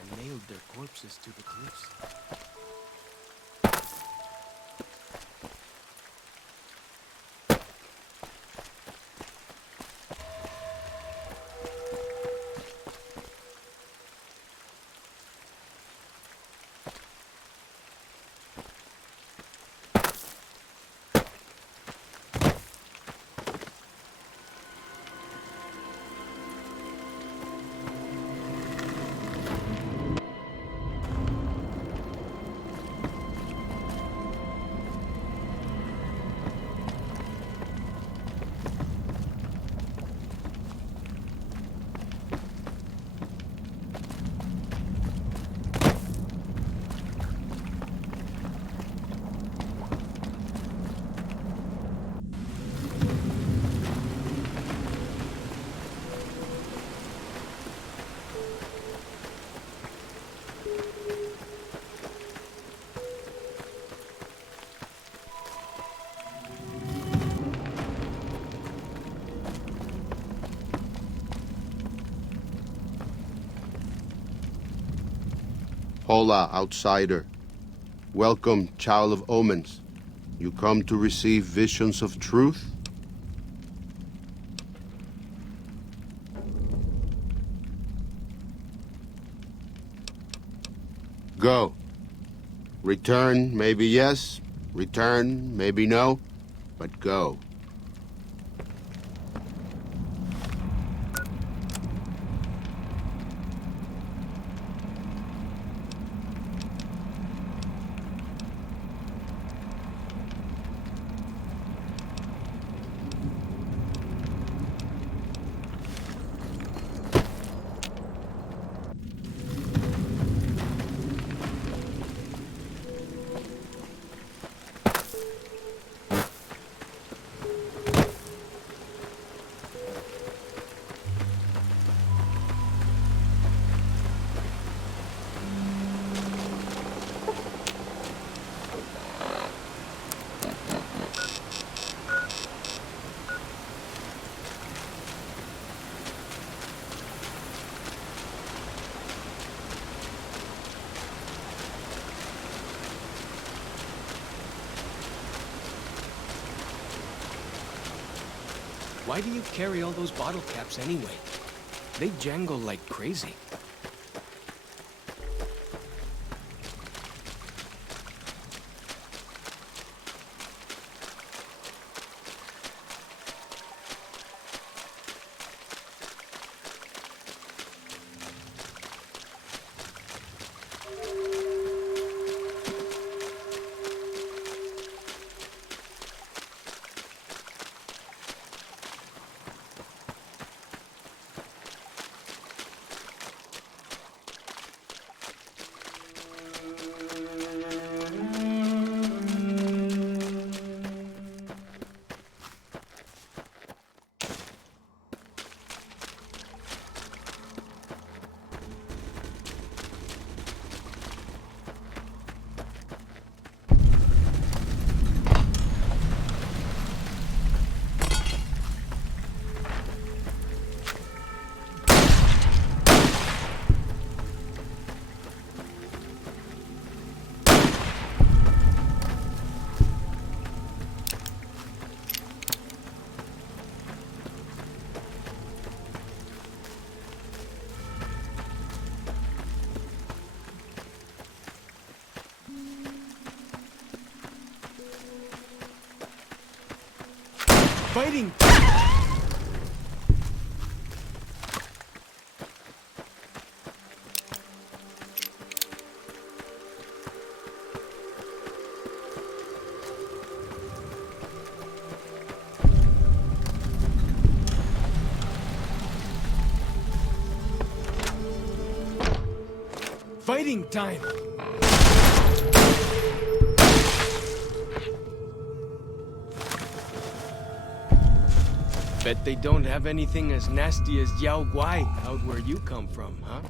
and nailed their corpses to the cliffs. Hola, outsider. Welcome, child of omens. You come to receive visions of truth? Go. Return, maybe yes. Return, maybe no. But go. Why do you carry all those bottle caps anyway? They jangle like crazy. Fighting! Fighting time! Bet they don't have anything as nasty as Yao Guai out where you come from, huh?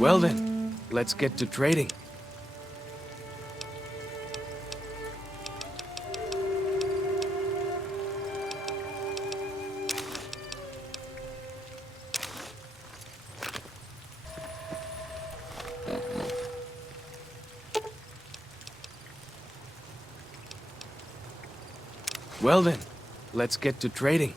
Well then, let's get to trading. Well then, let's get to trading.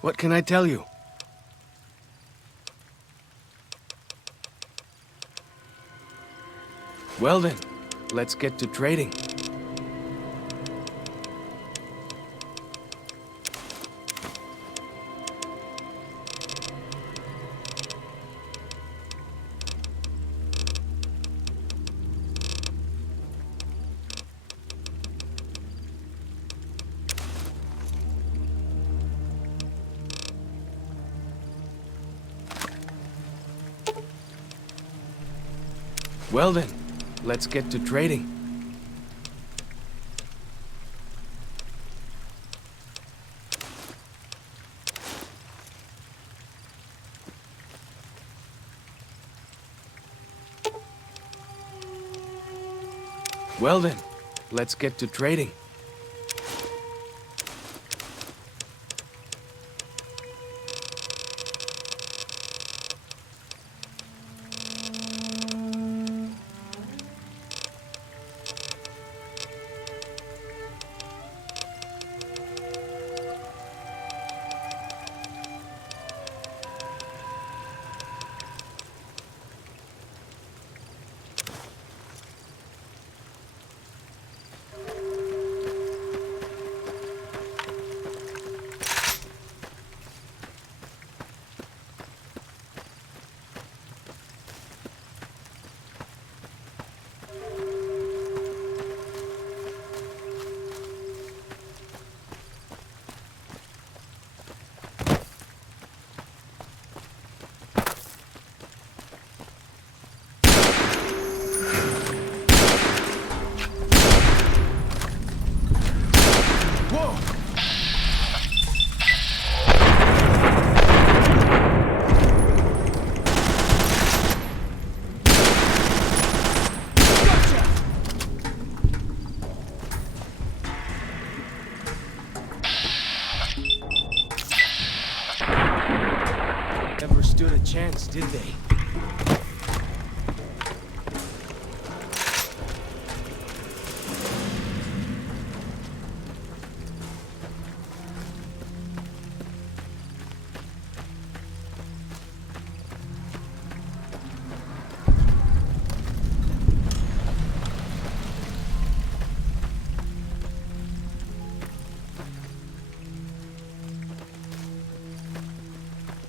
What can I tell you? Well then, let's get to trading. Well then, let's get to trading. Well then, let's get to trading. Never stood a chance, did they?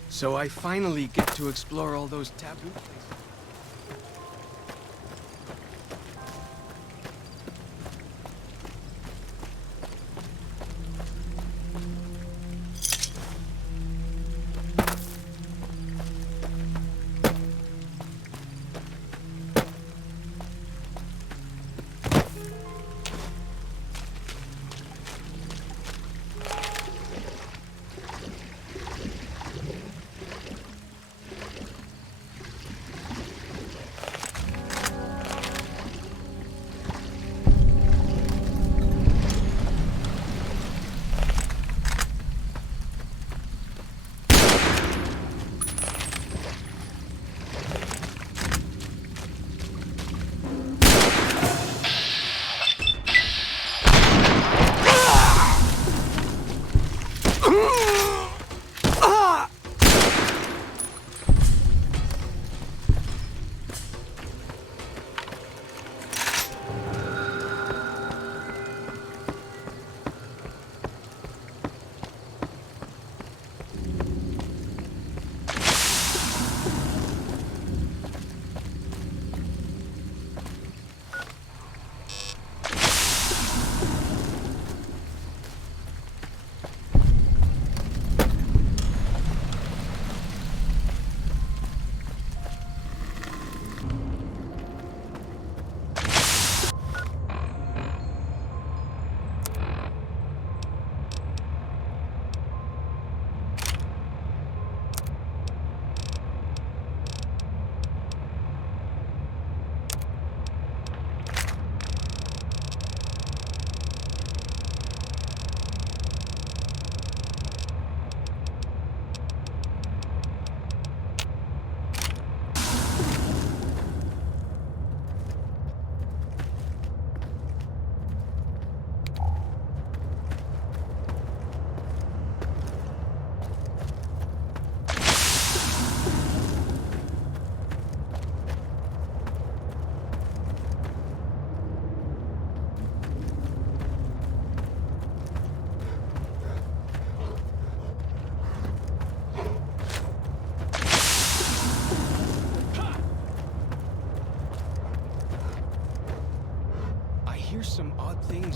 So I finally get to explore all those taboo places.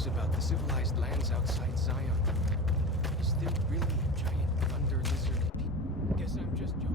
news about the civilized lands outside Zion. Is there really a giant thunder lizard? Guess I'm just joking.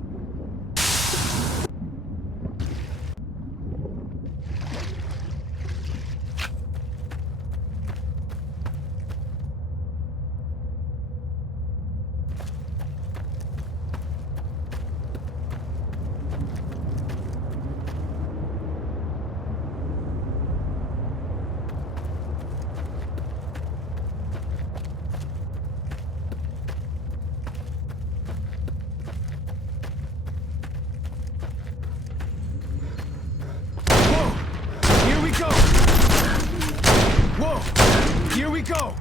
Whoa! Here we go!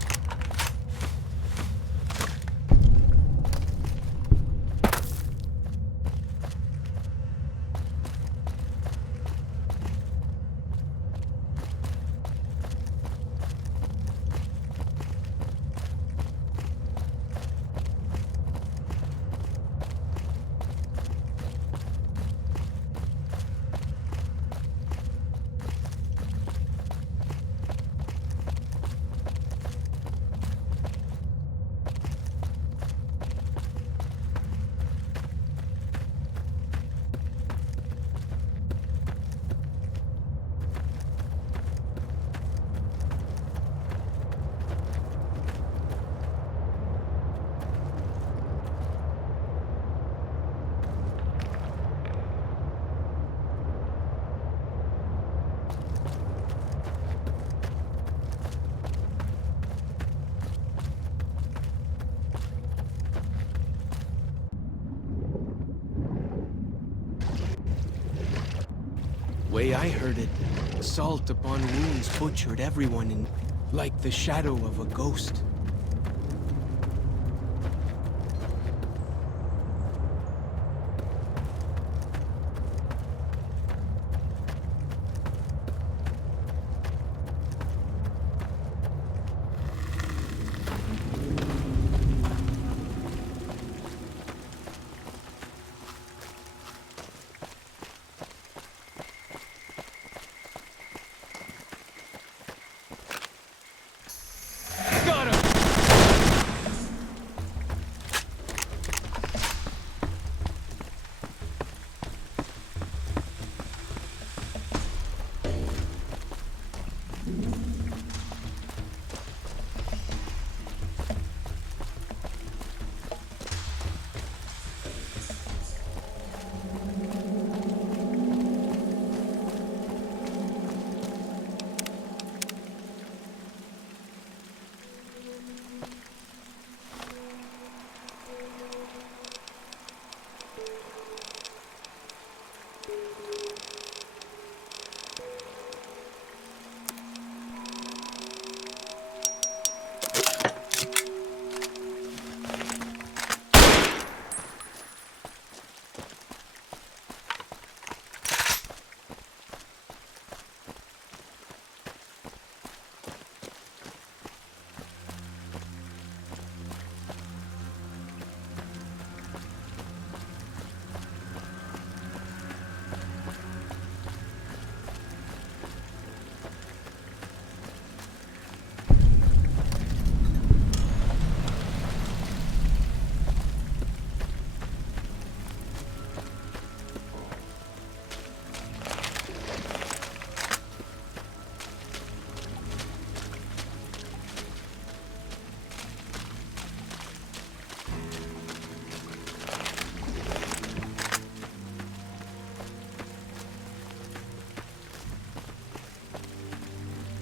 Way I heard it, salt upon wounds butchered everyone in like the shadow of a ghost.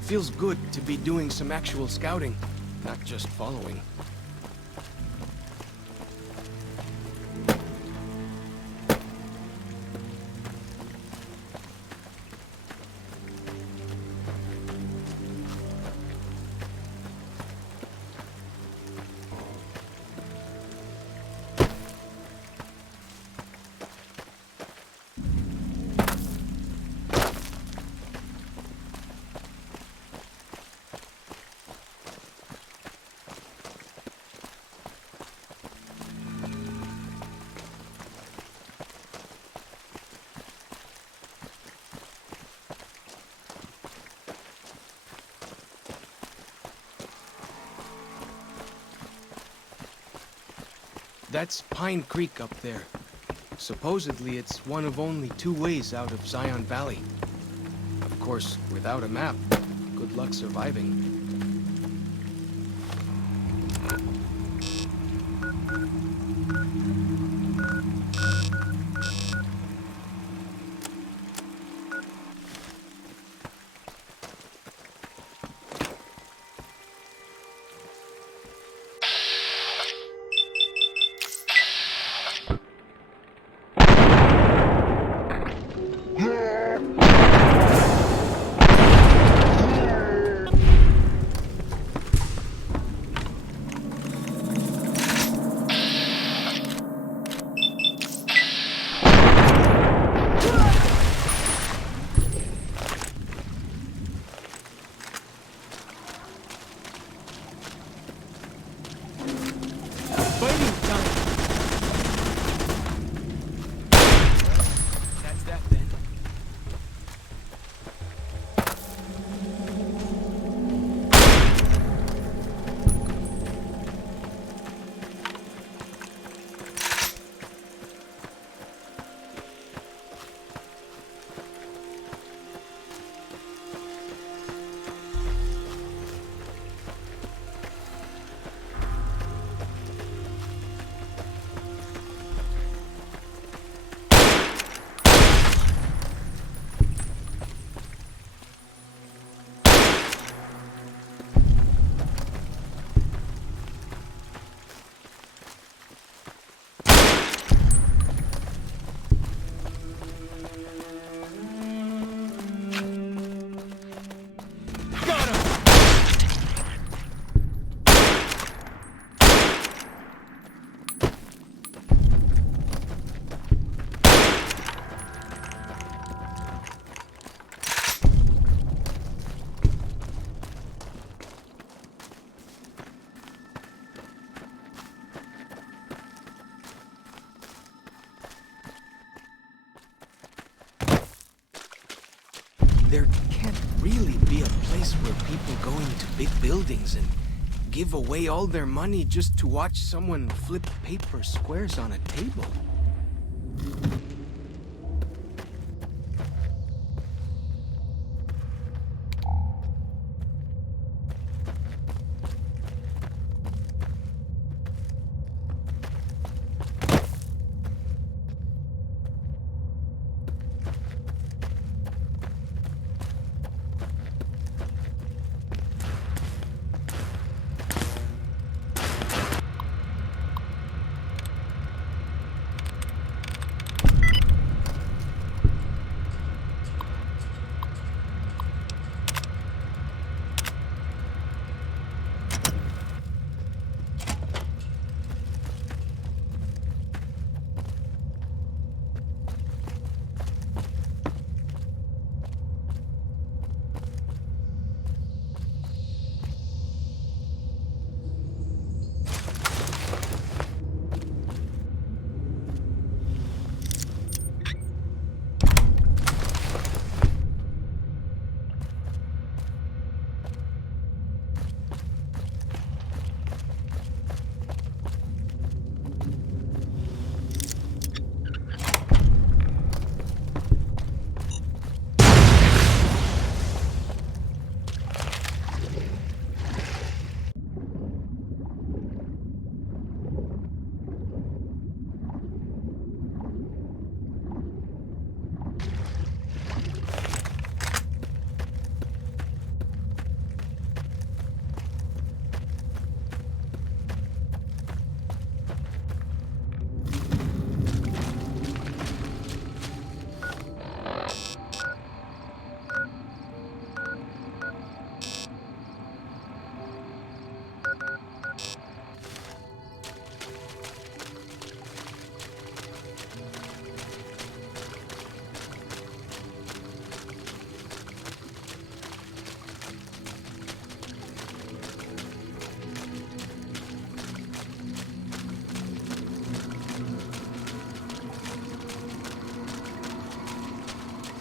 Feels good to be doing some actual scouting, not just following. That's Pine Creek up there. Supposedly, it's one of only 2 ways out of Zion Valley. Of course, without a map, good luck surviving. There can't really be a place where people go into big buildings and give away all their money just to watch someone flip paper squares on a table.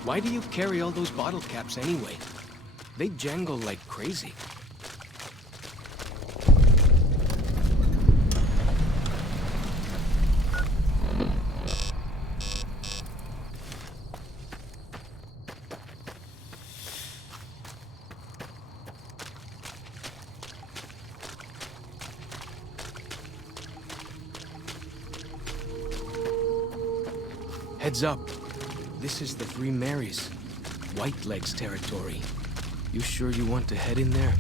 Why do you carry all those bottle caps anyway? They jangle like crazy. Heads up. This is the Three Marys. Whiteleg's territory. You sure you want to head in there?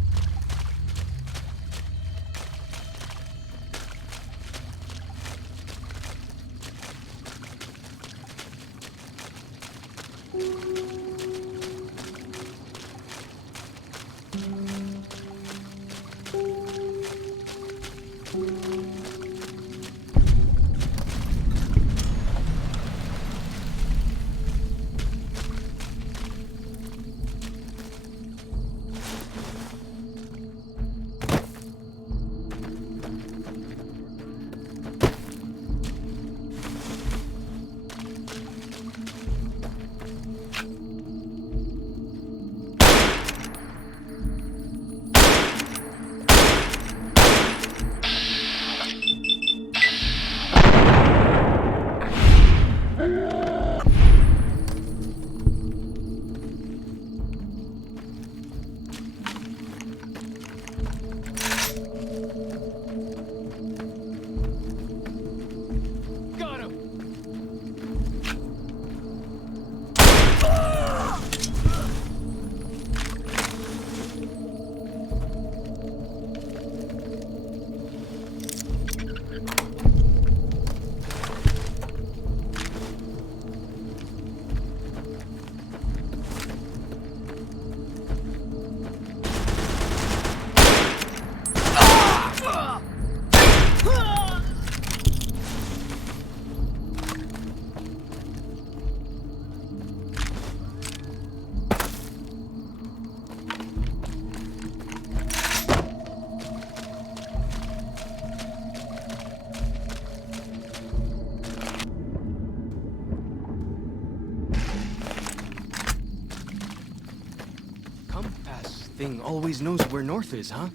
Thing always knows where north is, huh?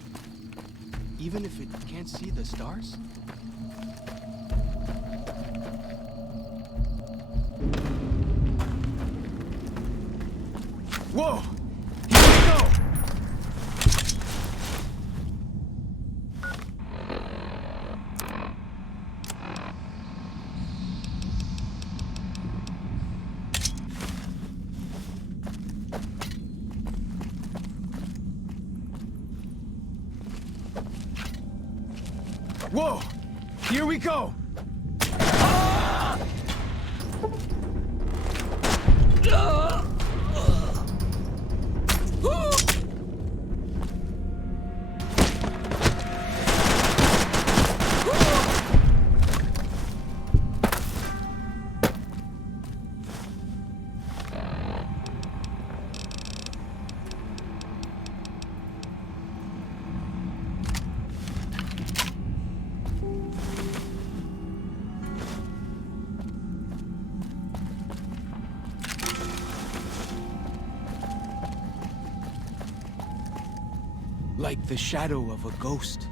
Even if it can't see the stars? Whoa! Here we go! Whoa! Here we go! Like the shadow of a ghost.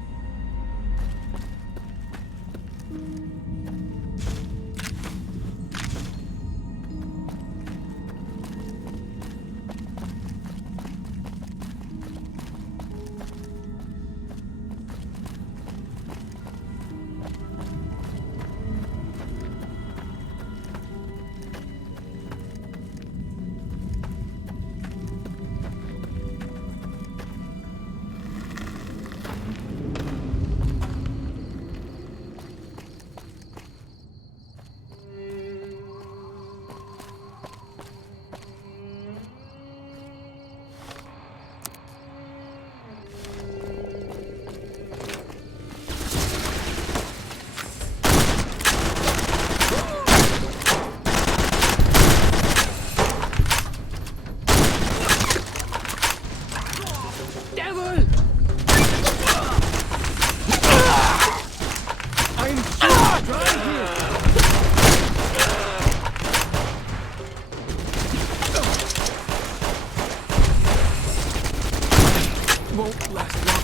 Won't last long.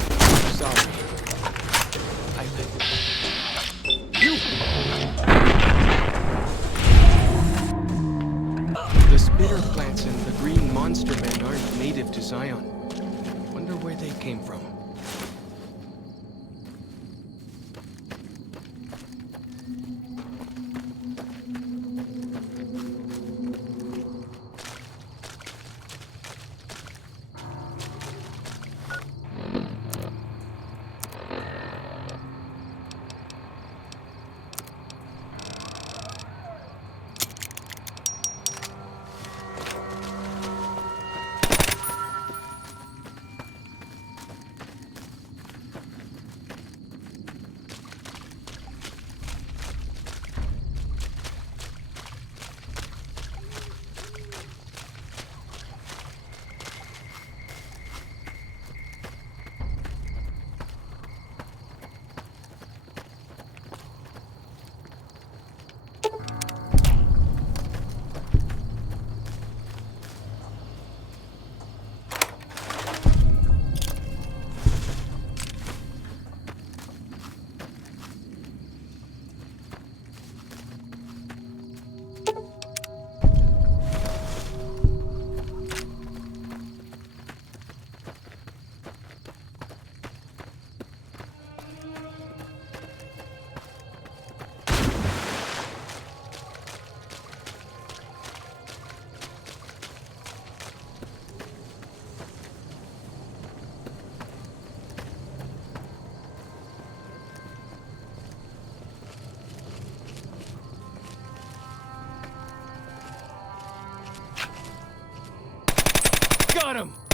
Sorry. I let you. The spitter plants and the green monster men aren't native to Zion. Wonder where they came from. got him!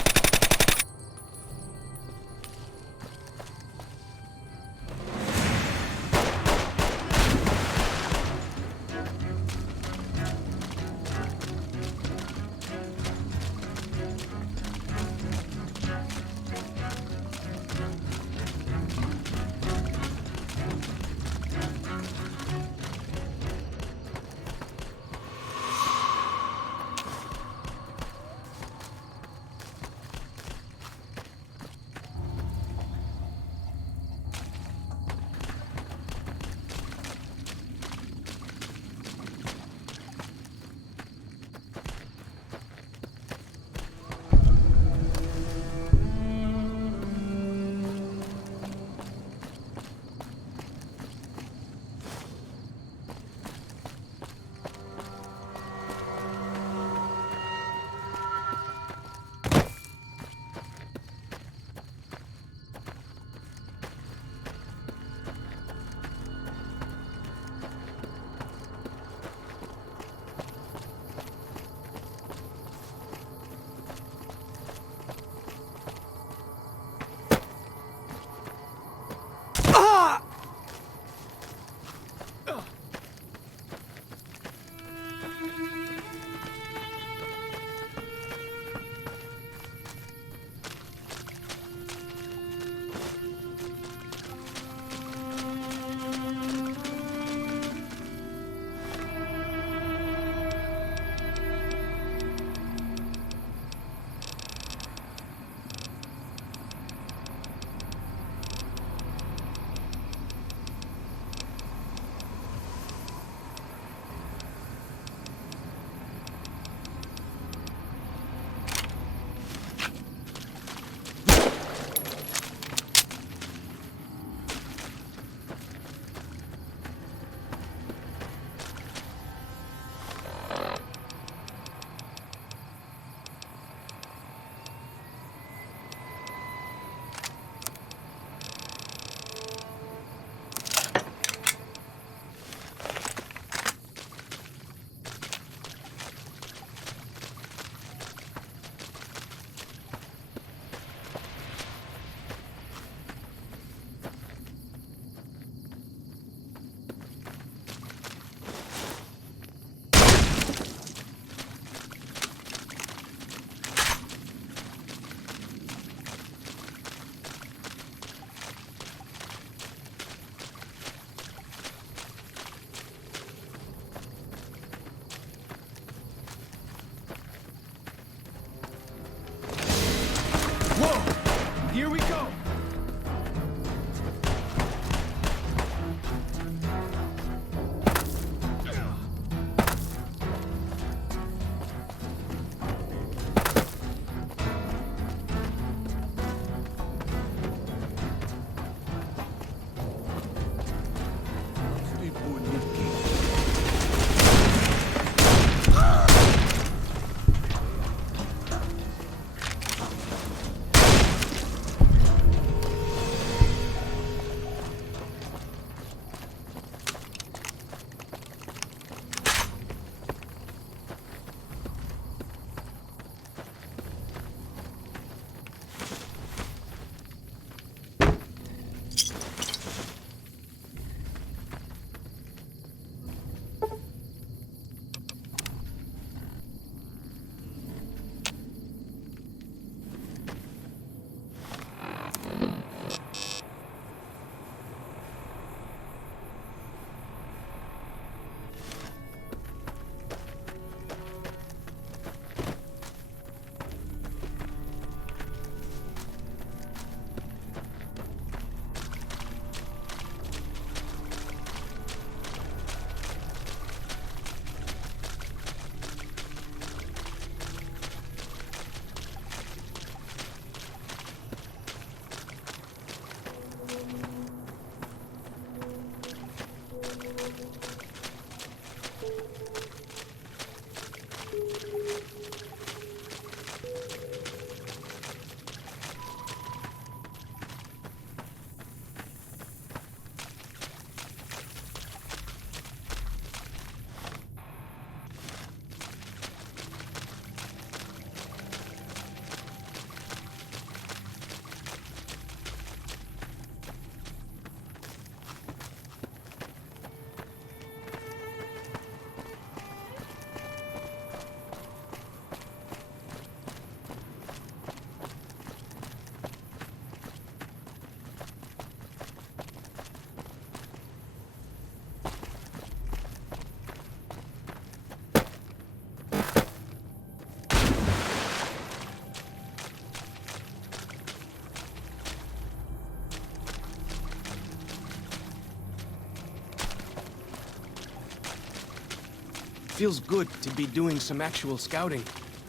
feels good to be doing some actual scouting,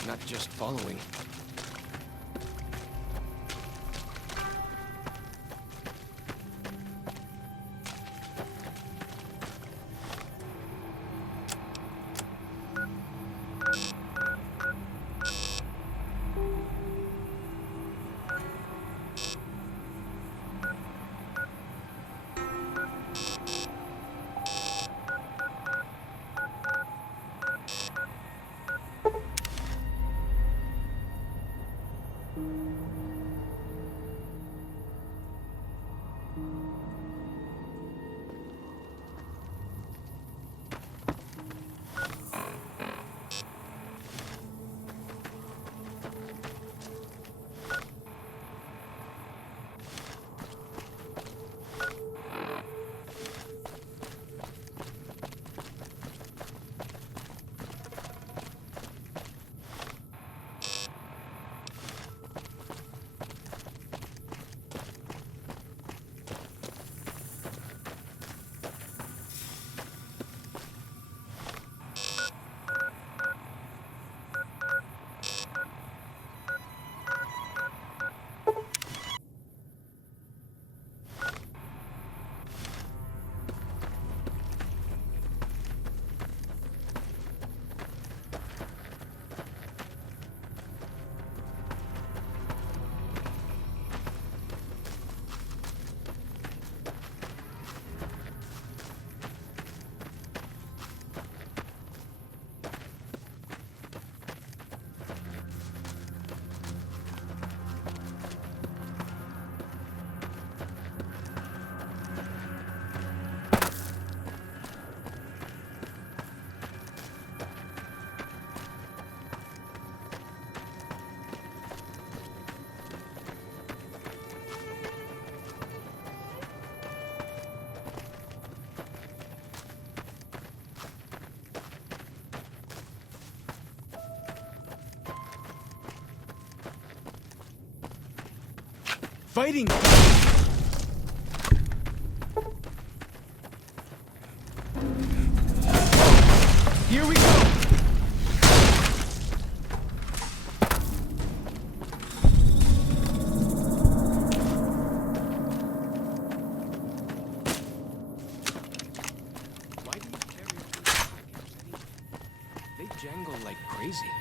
not just following. Fighting! Here we go! Why do you carry a package? They jangle like crazy.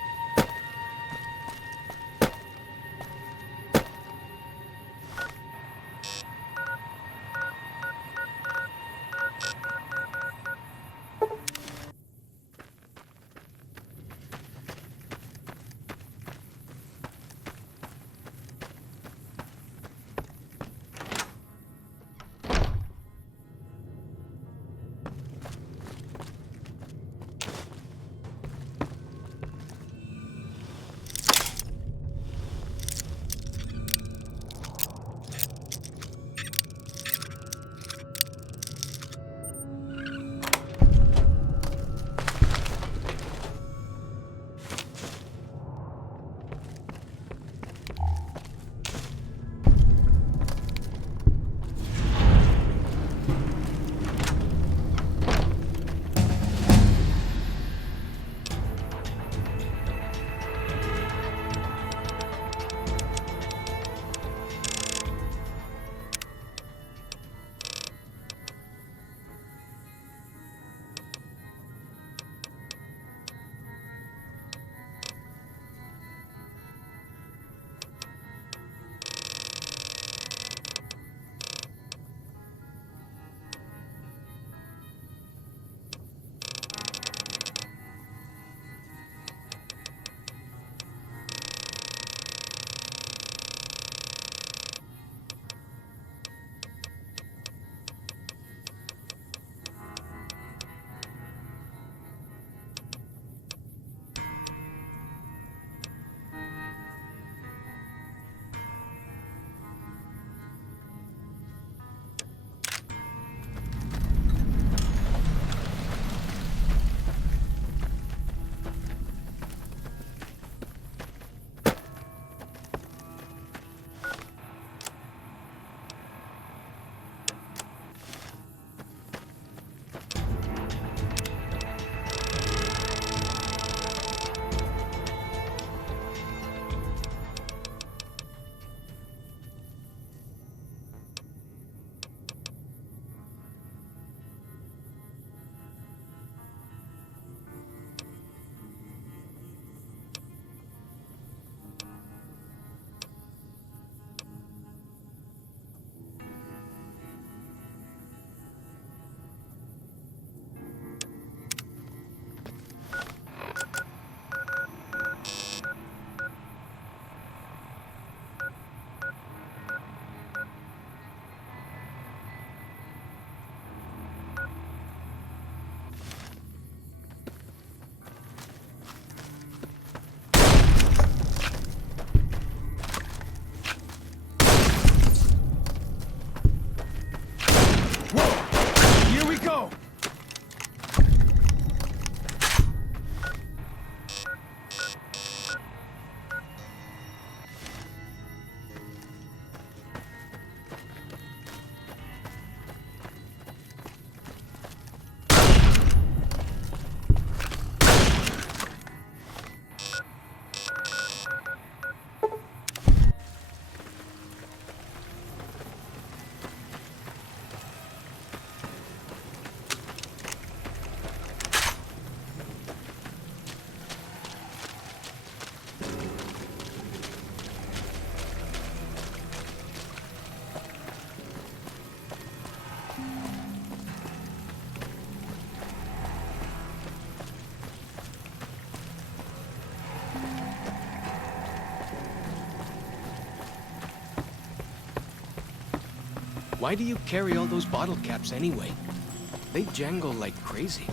Why do you carry all those bottle caps anyway? They jangle like crazy.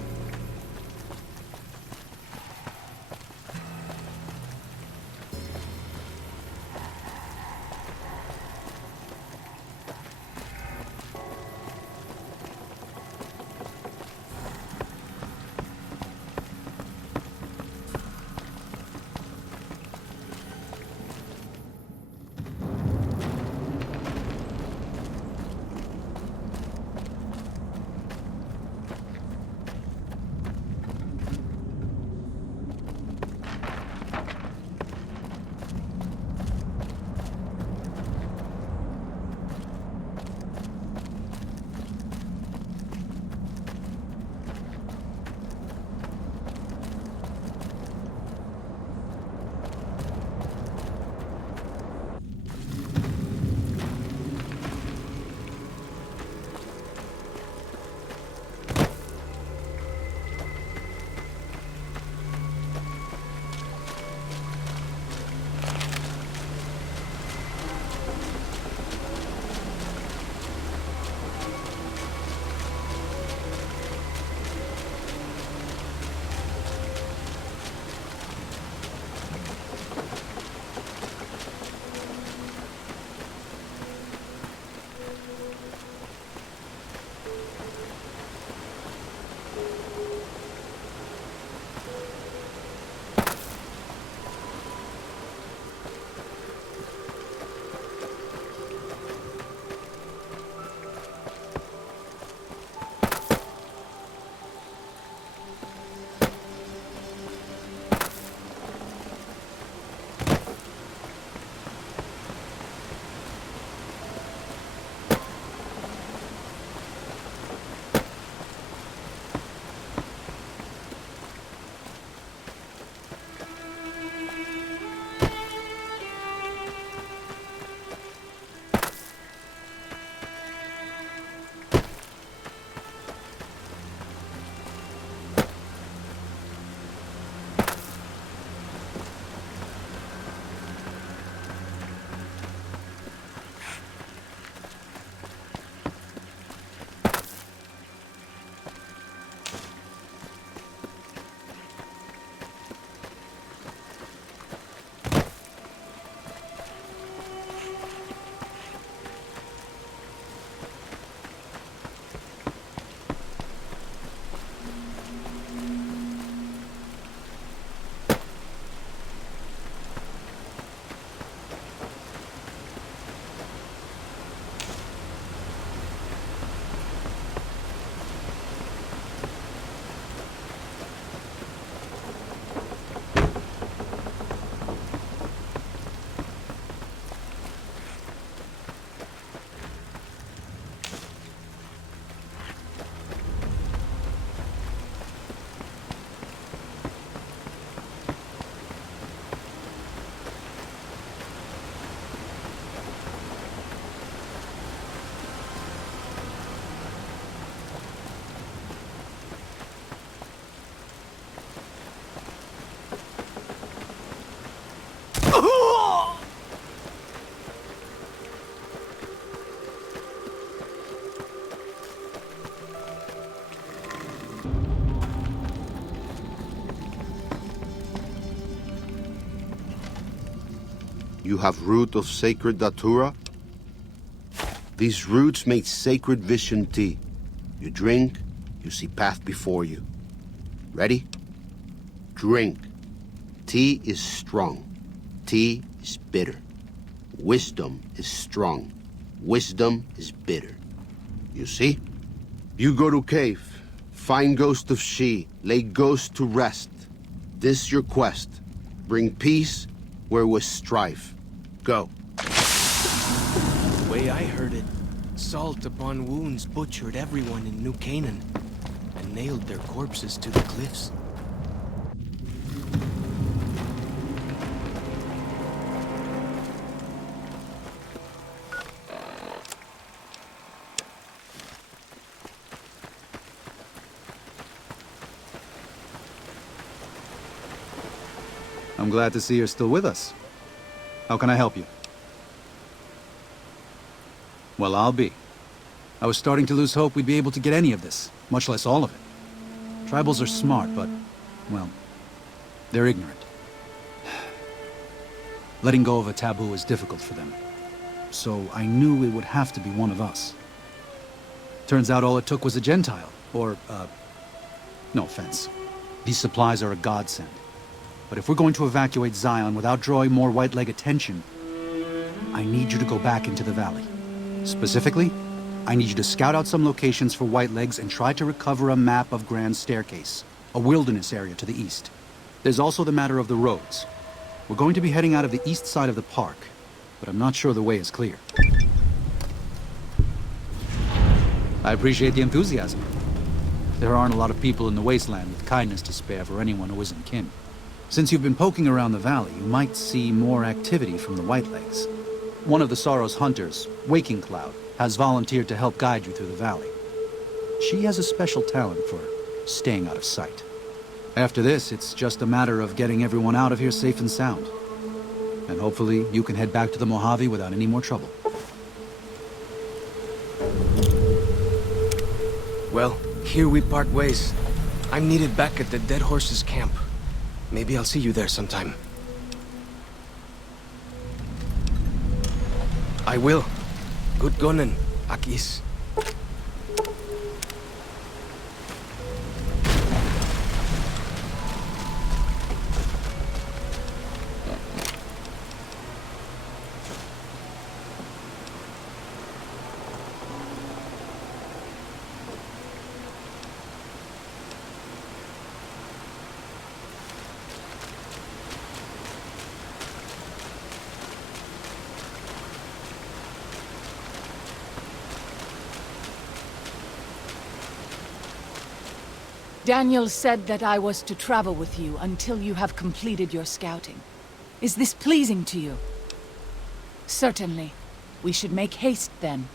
You have root of sacred datura? These roots make sacred vision tea. You drink, you see path before you. Ready? Drink. Tea is strong. Tea is bitter. Wisdom is strong. Wisdom is bitter. You see? You go to cave, find ghost of she, lay ghost to rest. This your quest. Bring peace where was strife. Go. The way I heard it, salt upon wounds butchered everyone in New Canaan and nailed their corpses to the cliffs. I'm glad to see you're still with us. How can I help you? Well, I'll be. I was starting to lose hope we'd be able to get any of this, much less all of it. Tribals are smart, but, well, they're ignorant. Letting go of a taboo is difficult for them. So I knew it would have to be one of us. Turns out all it took was a Gentile, or, no offense. These supplies are a godsend. But if we're going to evacuate Zion without drawing more White Leg attention, I need you to go back into the valley. Specifically, I need you to scout out some locations for White Legs and try to recover a map of Grand Staircase, a wilderness area to the east. There's also the matter of the roads. We're going to be heading out of the east side of the park, but I'm not sure the way is clear. I appreciate the enthusiasm. There aren't a lot of people in the wasteland with kindness to spare for anyone who isn't kin. Since you've been poking around the valley, you might see more activity from the Whitelegs. One of the Sorrow's hunters, Waking Cloud, has volunteered to help guide you through the valley. She has a special talent for staying out of sight. After this, it's just a matter of getting everyone out of here safe and sound. And hopefully you can head back to the Mojave without any more trouble. Well, here we part ways. I'm needed back at the Dead Horse's camp. Maybe I'll see you there sometime. I will. Good gonen, Akis. Daniel said that I was to travel with you until you have completed your scouting. Is this pleasing to you? Certainly. We should make haste then.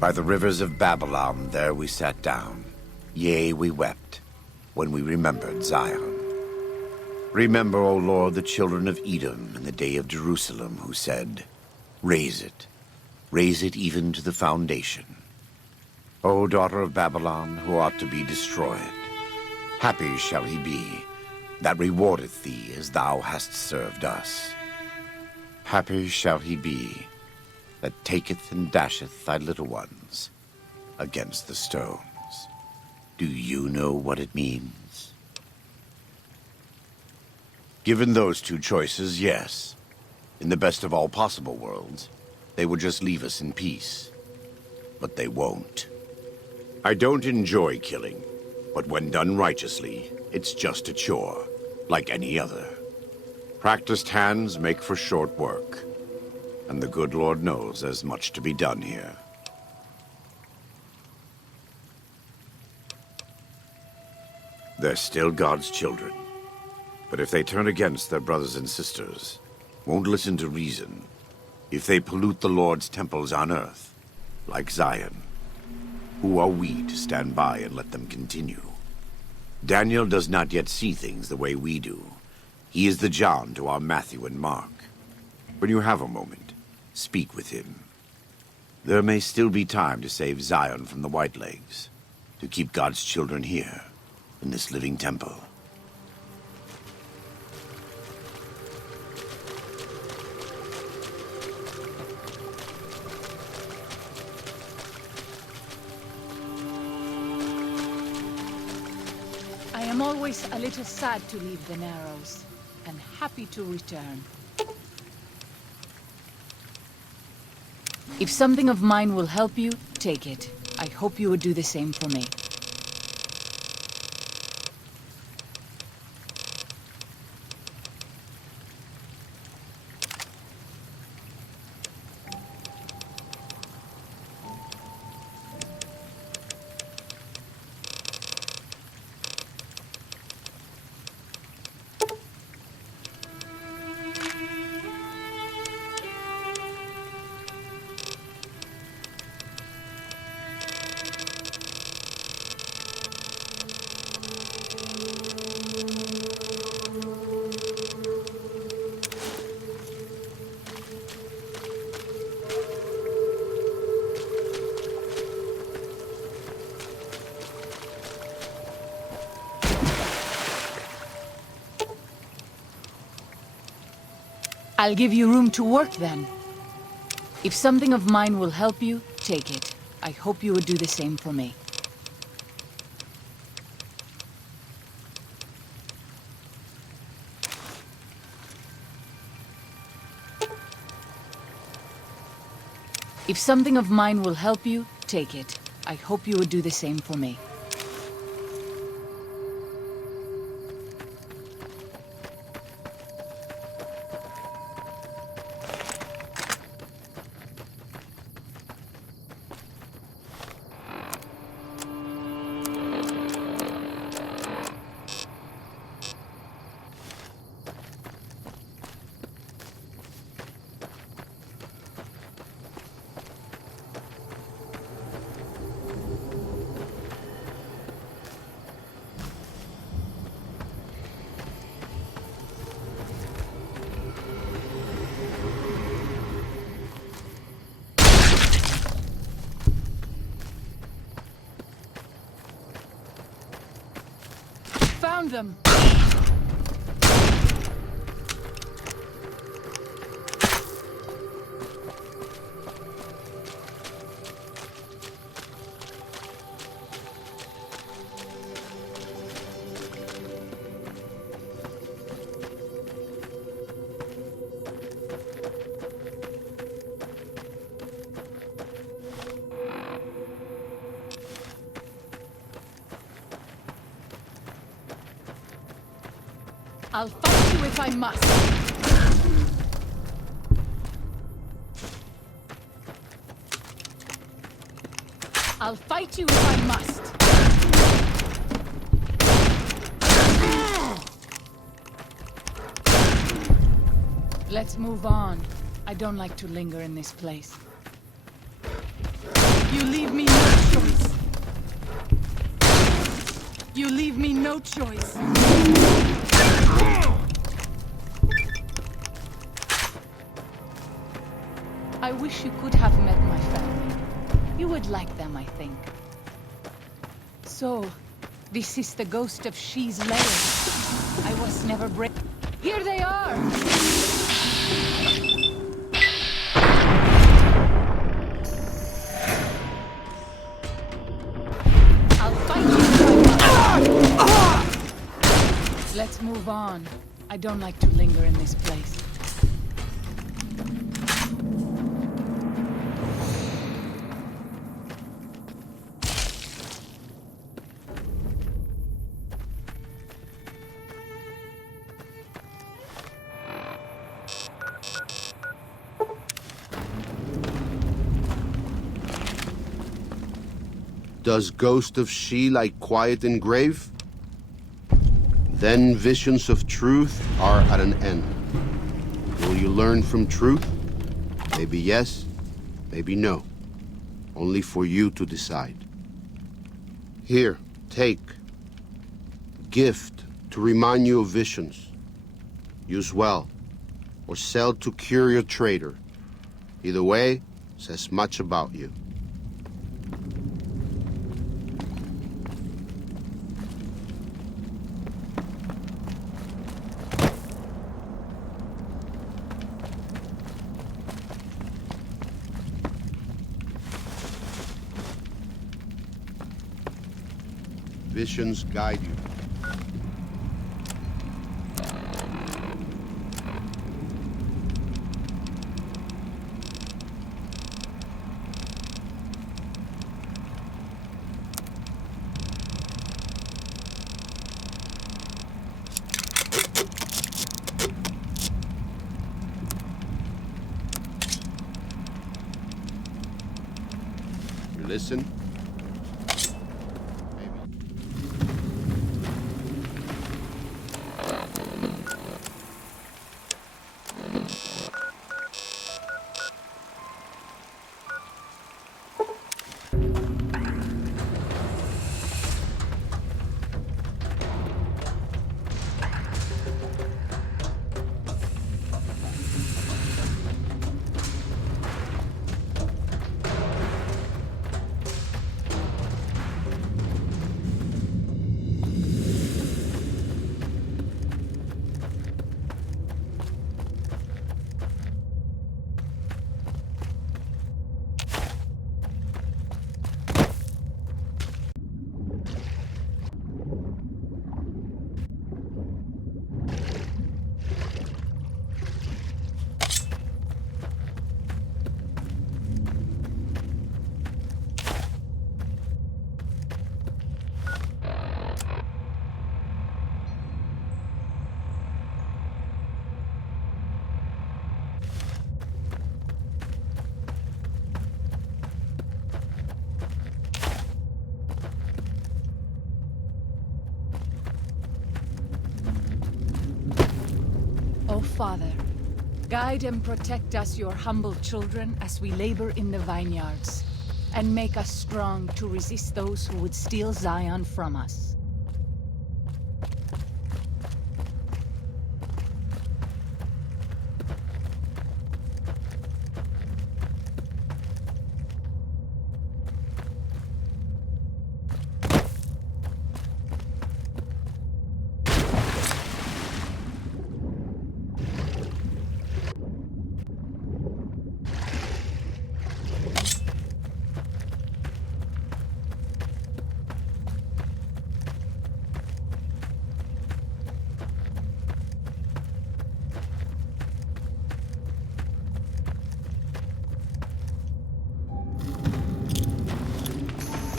By the rivers of Babylon, there we sat down. Yea, we wept, when we remembered Zion. Remember, O Lord, the children of Edom in the day of Jerusalem, who said, raise it even to the foundation. O daughter of Babylon, who ought to be destroyed, happy shall he be that rewardeth thee as thou hast served us. Happy shall he be that taketh and dasheth thy little ones against the stones. Do you know what it means? Given those two choices, yes. In the best of all possible worlds, they would just leave us in peace. But they won't. I don't enjoy killing, but when done righteously, it's just a chore, like any other. Practiced hands make for short work. And the good Lord knows there's much to be done here. They're still God's children. But if they turn against their brothers and sisters, won't listen to reason, if they pollute the Lord's temples on earth, like Zion, who are we to stand by and let them continue? Daniel does not yet see things the way we do. He is the John to our Matthew and Mark. When you have a moment, speak with him. There may still be time to save Zion from the Whitelegs, to keep God's children here, in this living temple. I am always a little sad to leave the Narrows, and happy to return. If something of mine will help you, take it. I hope you would do the same for me. I'll give you room to work then. If something of mine will help you, take it. I hope you would do the same for me. If something of mine will help you, take it. I hope you would do the same for me. Found them! I'll fight you if I must. I'll fight you if I must. Let's move on. I don't like to linger in this place. You leave me no choice. You leave me no choice. I wish you could have met my family. You would like them, I think. So, this is the ghost of She's lair. I was never brave. Here they are! I'll fight you if I must. Let's move on. I don't like to linger in this place. Does Ghost of She like quiet and grave? Then visions of truth are at an end. Will you learn from truth? Maybe yes, maybe no. Only for you to decide. Here, take. Gift to remind you of visions. Use well, or sell to curious trader. Either way, says much about you. Visions guide you. You listen. O Father, guide and protect us, your humble children, as we labor in the vineyards, and make us strong to resist those who would steal Zion from us.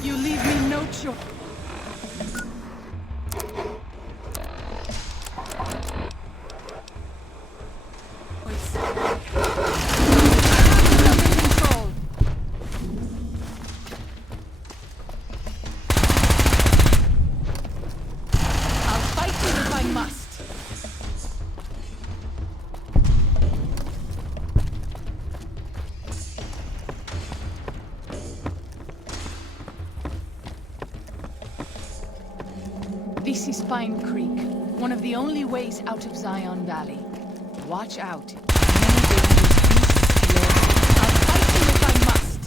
You leave me no choice. Control. I'll fight you if I must. This is Pine Creek, one of the only ways out of Zion Valley. Watch out. Many dangerous beasts lurk. I'll fight you if I must.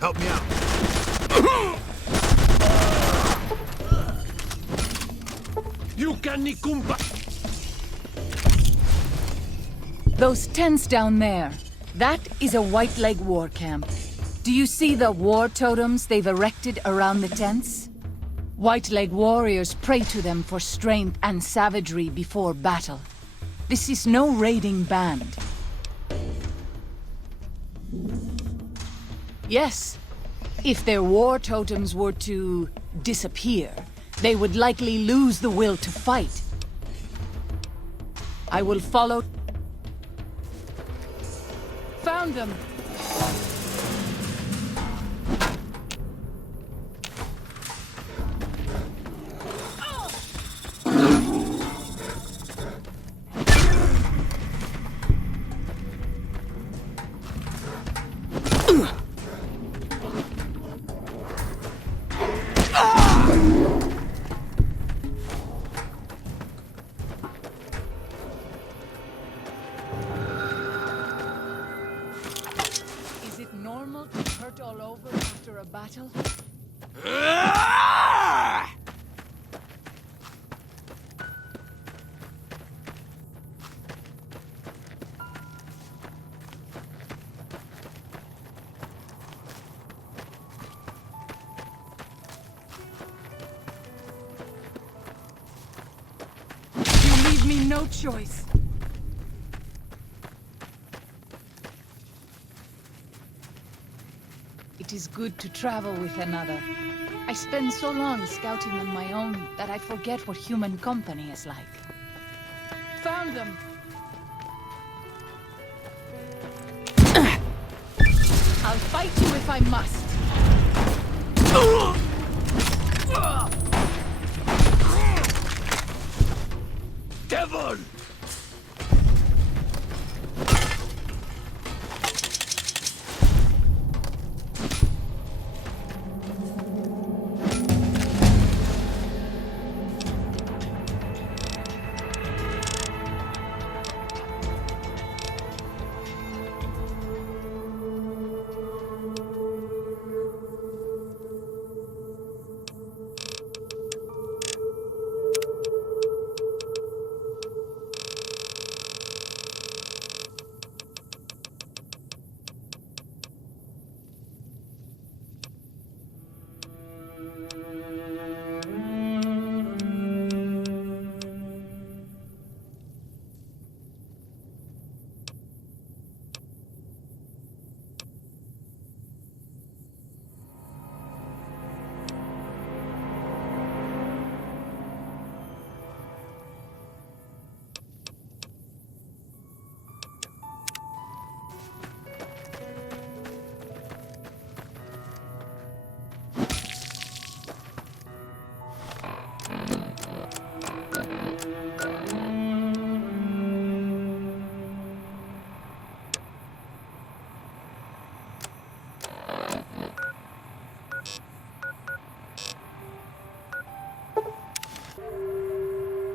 Help me out. You can nikumpa. Those tents down there, that is a White Leg war camp. Do you see the war totems they've erected around the tents? White Leg warriors pray to them for strength and savagery before battle. This is no raiding band. Yes, if their war totems were to disappear, they would likely lose the will to fight. I will follow. Found them. Is it normal to hurt all over after a battle? You leave me no choice. It it is good to travel with another. I spend so long scouting on my own that I forget what human company is like. Found them! I'll fight you if I must. Devil!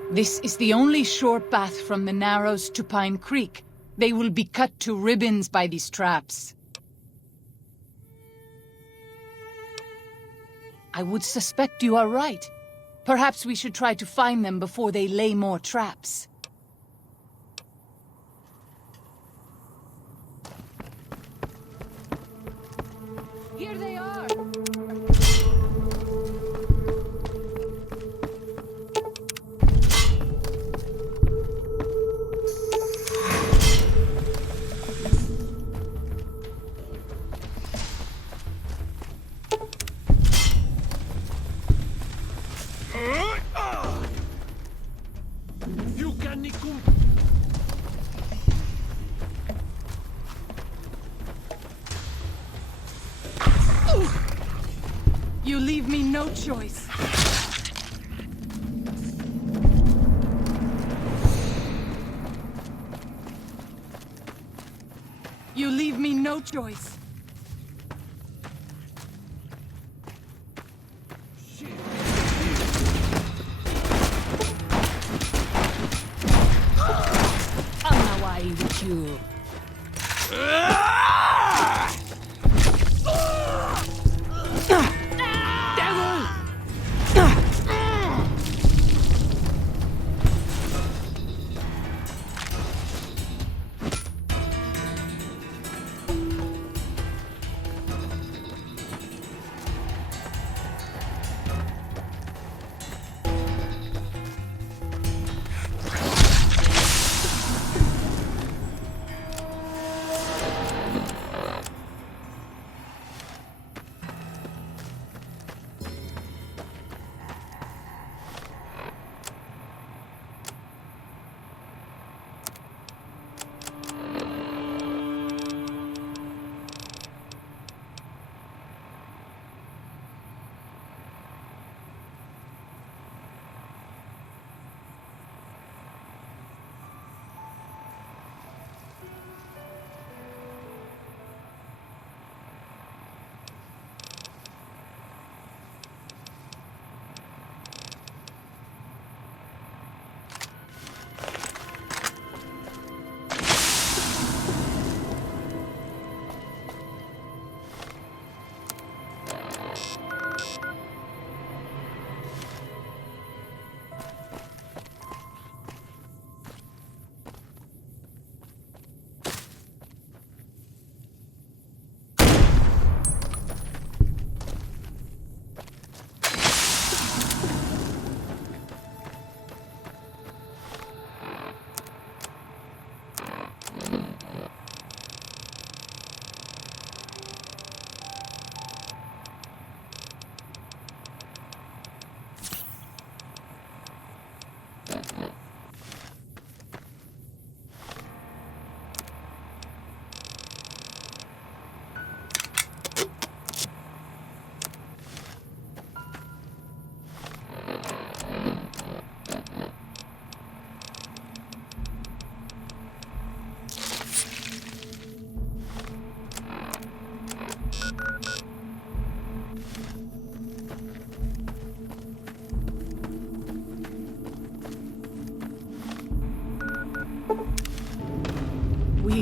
This is the only sure path from the Narrows to Pine Creek. They will be cut to ribbons by these traps. I would suspect you are right. Perhaps we should try to find them before they lay more traps. Here they are! You leave me no choice. You leave me no choice. I'm not worried with you.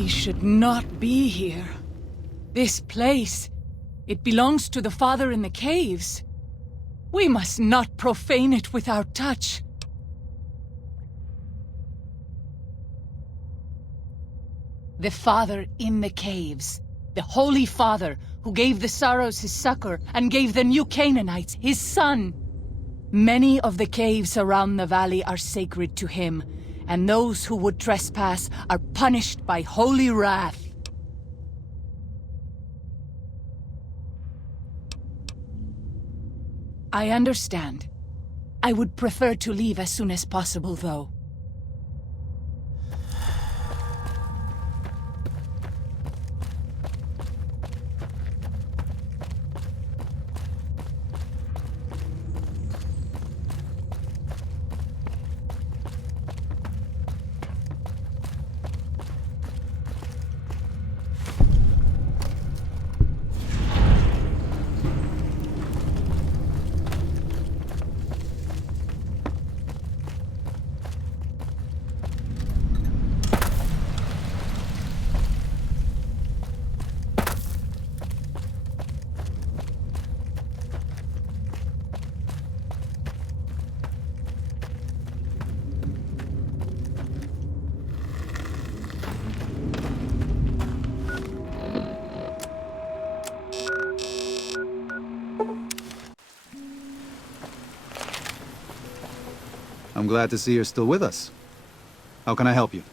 We should not be here. This place, it belongs to the Father in the caves. We must not profane it with our touch. The Father in the caves. The Holy Father who gave the Sorrows his succor and gave the new Canaanites his son. Many of the caves around the valley are sacred to him, and those who would trespass are punished by holy wrath. I understand. I would prefer to leave as soon as possible, though. I'm glad to see you're still with us. How can I help you?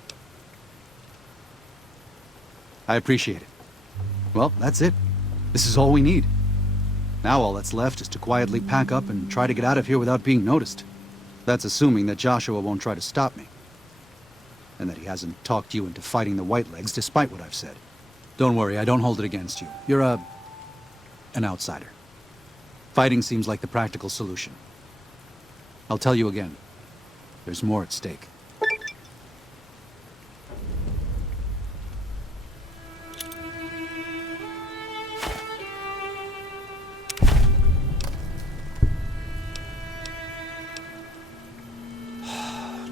I appreciate it. Well, that's it. This is all we need. Now all that's left is to quietly pack up and try to get out of here without being noticed. That's assuming that Joshua won't try to stop me. And that he hasn't talked you into fighting the Whitelegs despite what I've said. Don't worry, I don't hold it against you. You're an outsider. Fighting seems like the practical solution. I'll tell you again. There's more at stake.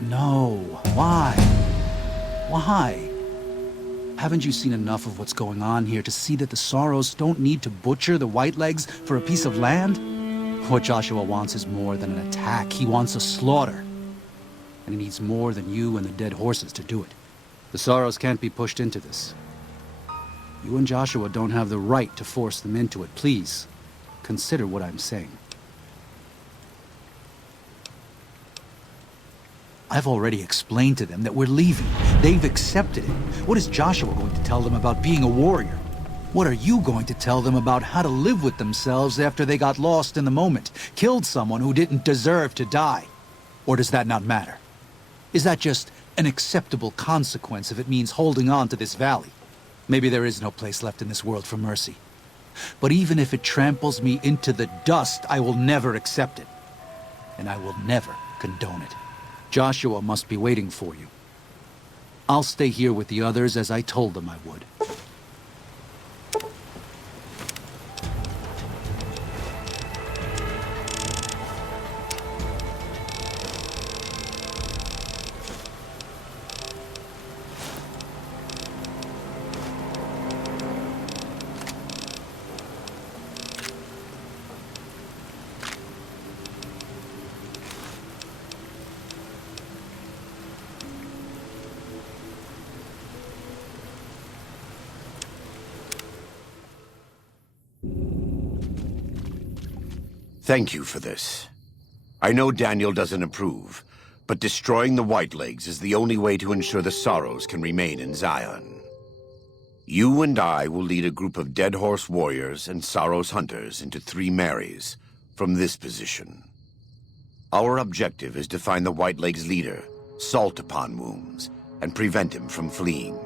No. Why? Why? Haven't you seen enough of what's going on here to see that the Sorrows don't need to butcher the Whitelegs for a piece of land? What Joshua wants is more than an attack. He wants a slaughter. And he needs more than you and the dead horses to do it. The Sorrows can't be pushed into this. You and Joshua don't have the right to force them into it. Please, consider what I'm saying. I've already explained to them that we're leaving. They've accepted it. What is Joshua going to tell them about being a warrior? What are you going to tell them about how to live with themselves after they got lost in the moment, killed someone who didn't deserve to die? Or does that not matter? Is that just an acceptable consequence if it means holding on to this valley? Maybe there is no place left in this world for mercy. But even if it tramples me into the dust, I will never accept it. And I will never condone it. Joshua must be waiting for you. I'll stay here with the others as I told them I would. Thank you for this. I know Daniel doesn't approve, but destroying the Whitelegs is the only way to ensure the Sorrows can remain in Zion. You and I will lead a group of Dead Horse warriors and Sorrows hunters into 3 Marys from this position. Our objective is to find the Whitelegs leader, Salt Upon Wounds, and prevent him from fleeing.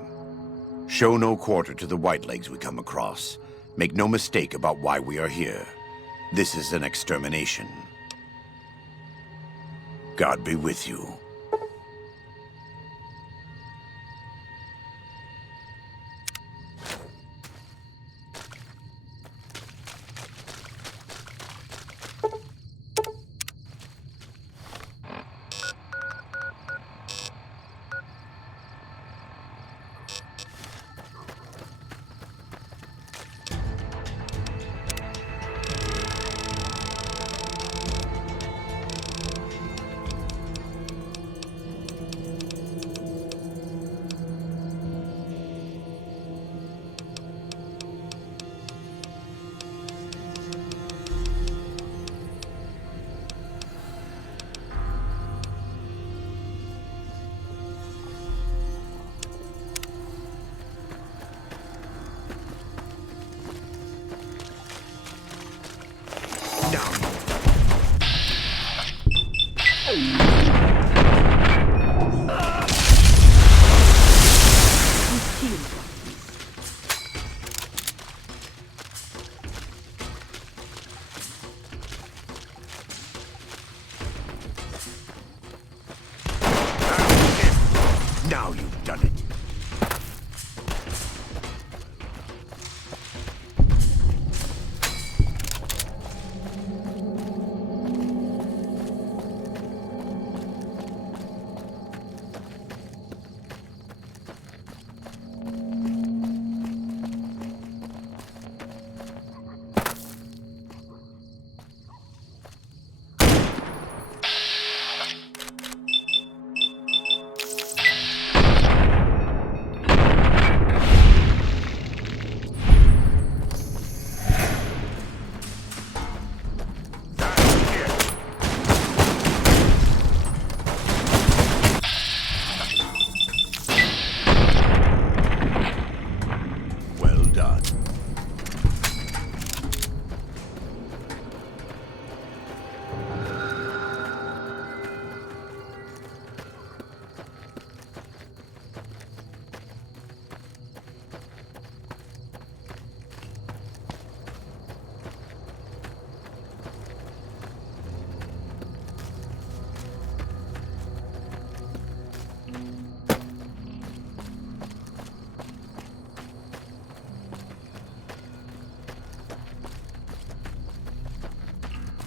Show no quarter to the Whitelegs we come across. Make no mistake about why we are here. This is an extermination. God be with you.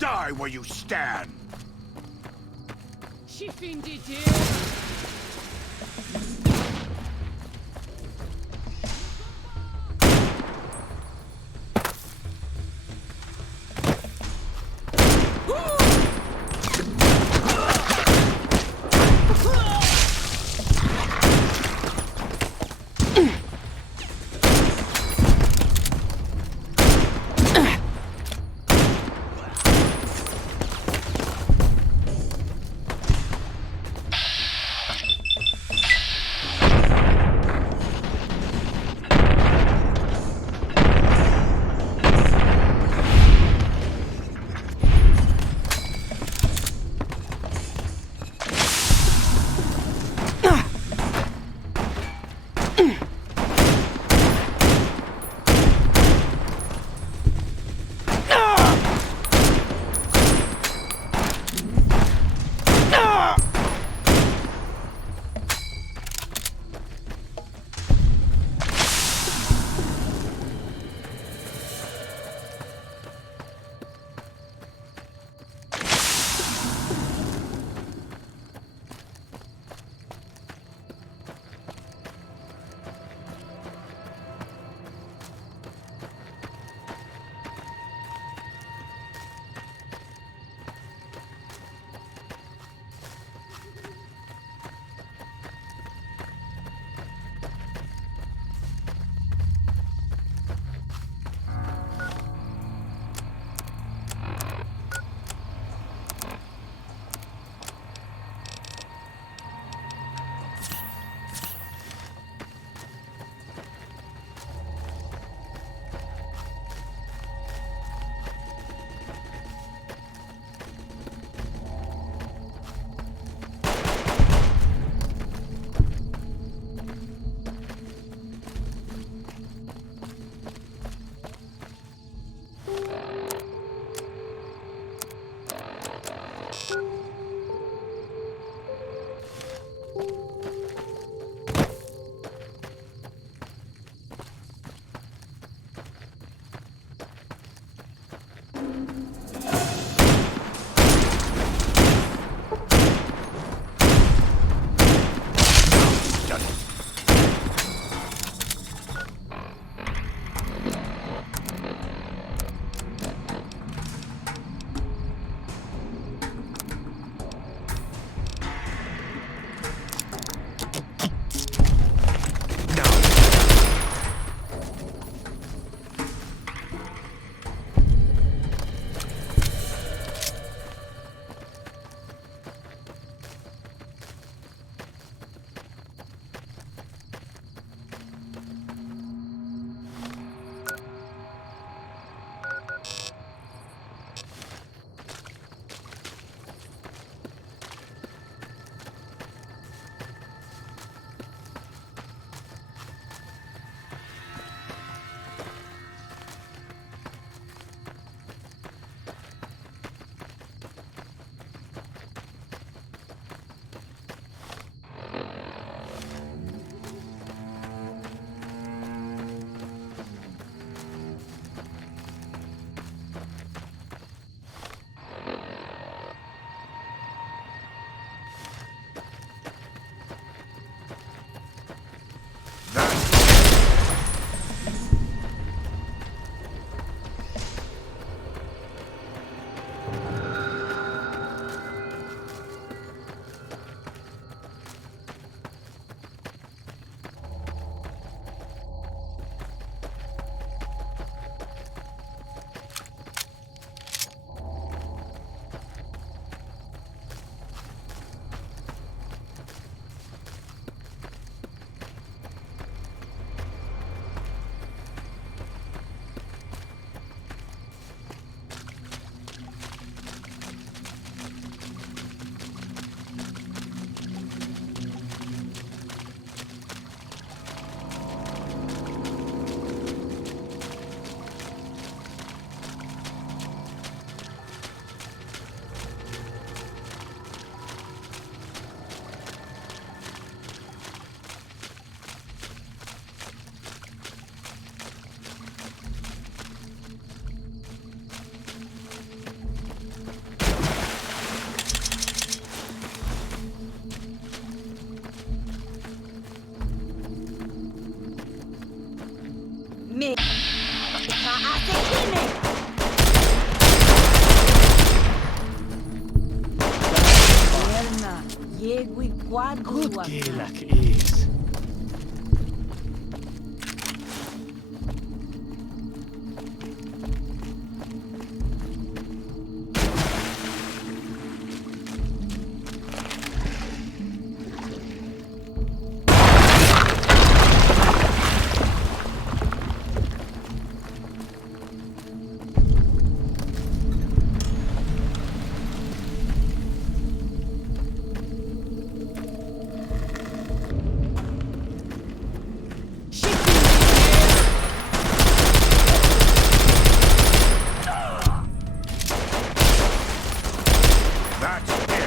Die where you stand! She findet egui quadru. Gelak is. That's it.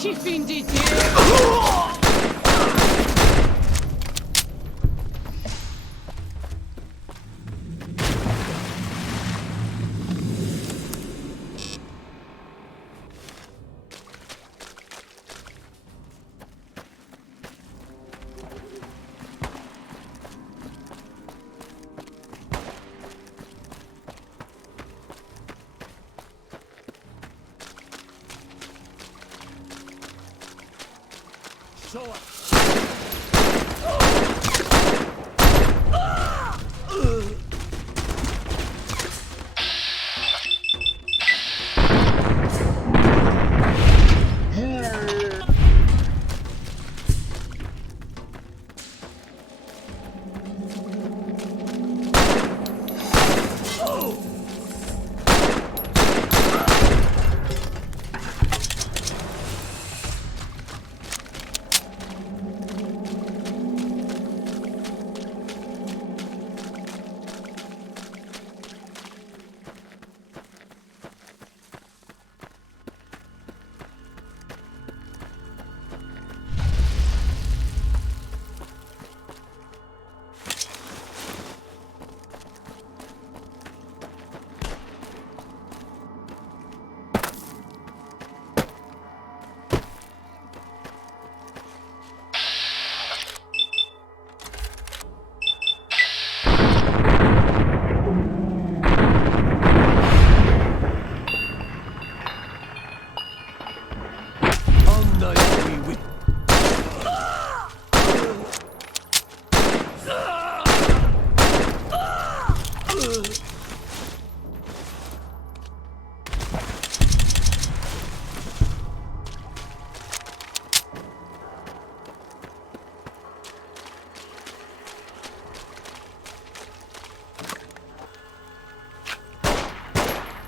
Ci findet ihr?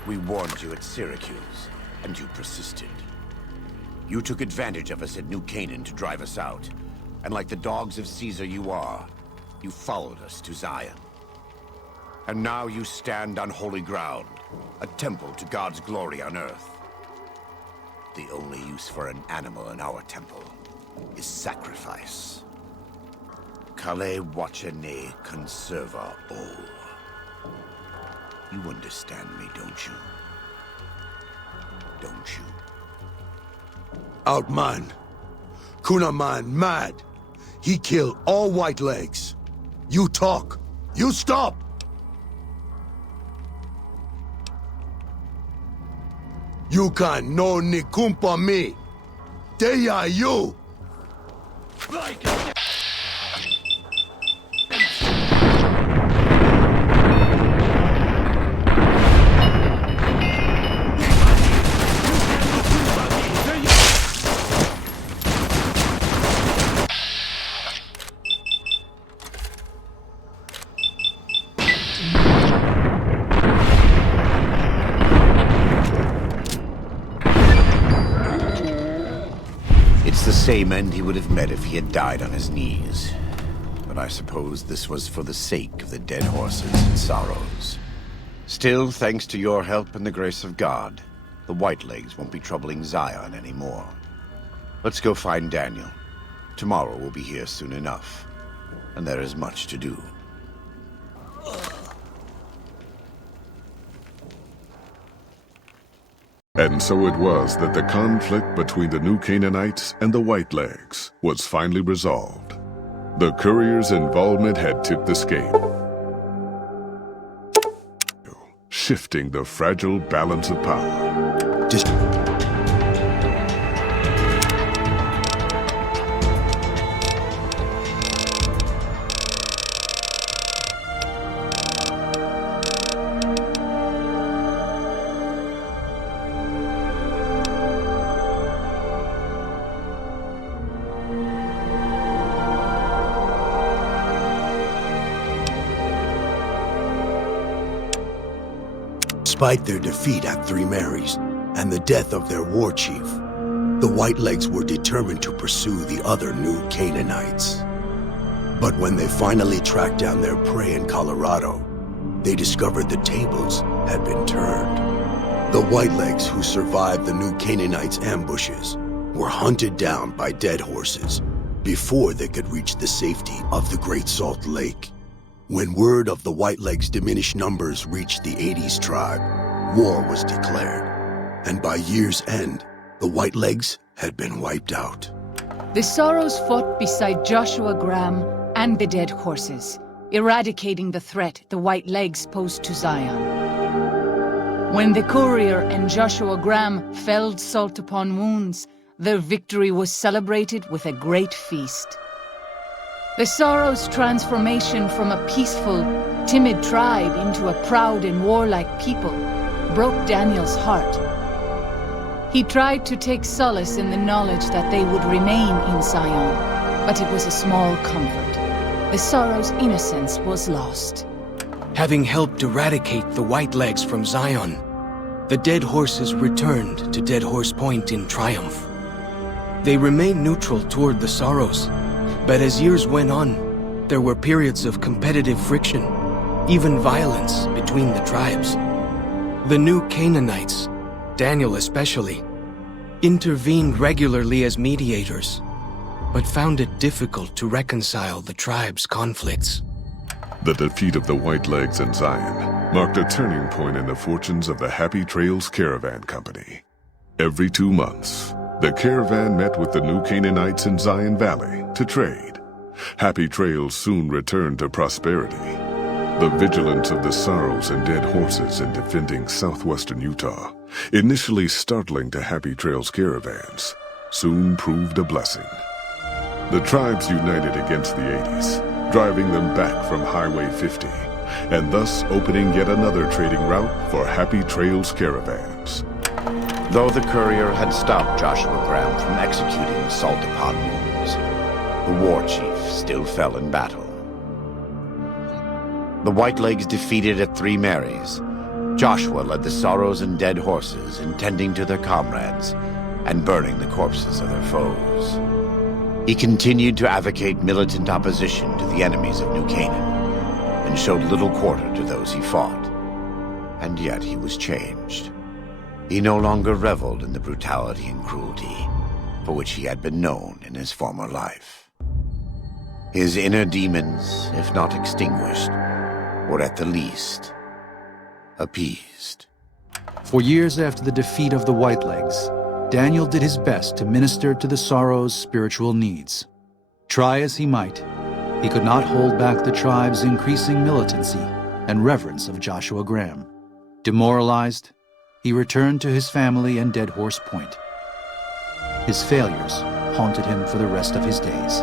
We warned you at Syracuse, and you persisted. You took advantage of us at New Canaan to drive us out, and like the dogs of Caesar you are, you followed us to Zion. And now you stand on holy ground, a temple to God's glory on earth. The only use for an animal in our temple is sacrifice. Kale wachene conserva ol. You understand me, don't you? Don't you? Outman. Kunaman mad. He killed all white legs. You talk. You stop! You can no ni kumpa me. Deya you! It's the same end he would have met if he had died on his knees. But I suppose this was for the sake of the dead horses and sorrows. Still, thanks to your help and the grace of God, the Whitelegs won't be troubling Zion anymore. Let's go find Daniel. Tomorrow we'll be here soon enough, and there is much to do. And so it was that the conflict between the New Canaanites and the Whitelegs was finally resolved. The courier's involvement had tipped the scale, shifting the fragile balance of power. Despite their defeat at Three Marys and the death of their war chief, the Whitelegs were determined to pursue the other New Canaanites. But when they finally tracked down their prey in Colorado, they discovered the tables had been turned. The Whitelegs who survived the New Canaanites' ambushes were hunted down by dead horses before they could reach the safety of the Great Salt Lake. When word of the Whitelegs' diminished numbers reached the 80s tribe, war was declared, and by year's end, the Whitelegs had been wiped out. The Sorrows fought beside Joshua Graham and the dead horses, eradicating the threat the Whitelegs posed to Zion. When the courier and Joshua Graham felled Salt upon wounds, their victory was celebrated with a great feast. The Sorrows' transformation from a peaceful, timid tribe into a proud and warlike people broke Daniel's heart. He tried to take solace in the knowledge that they would remain in Zion, but it was a small comfort. The Sorrows' innocence was lost. Having helped eradicate the Whitelegs from Zion, the dead horses returned to Dead Horse Point in triumph. They remained neutral toward the Sorrows, but as years went on, there were periods of competitive friction, even violence between the tribes. The New Canaanites, Daniel especially, intervened regularly as mediators, but found it difficult to reconcile the tribe's conflicts. The defeat of the Whitelegs in Zion marked a turning point in the fortunes of the Happy Trails Caravan Company. Every 2 months, the caravan met with the New Canaanites in Zion Valley to trade. Happy Trails soon returned to prosperity. The vigilance of the Sorrows and dead horses in defending southwestern Utah, initially startling to Happy Trails caravans, soon proved a blessing. The tribes united against the 80s, driving them back from Highway 50, and thus opening yet another trading route for Happy Trails caravans. Though the courier had stopped Joshua Graham from executing Salt upon wounds, the war chief still fell in battle. The Whitelegs defeated at Three Marys, Joshua led the Sorrows and Dead Horses in tending to their comrades and burning the corpses of their foes. He continued to advocate militant opposition to the enemies of New Canaan and showed little quarter to those he fought. And yet he was changed. He no longer reveled in the brutality and cruelty for which he had been known in his former life. His inner demons, if not extinguished, were at the least appeased. For years after the defeat of the Whitelegs, Daniel did his best to minister to the Sorrows' spiritual needs. Try as he might, he could not hold back the tribe's increasing militancy and reverence of Joshua Graham. Demoralized, he returned to his family and Dead Horse Point. His failures haunted him for the rest of his days.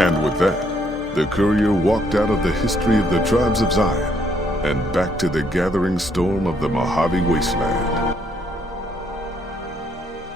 And with that, the courier walked out of the history of the tribes of Zion and back to the gathering storm of the Mojave Wasteland.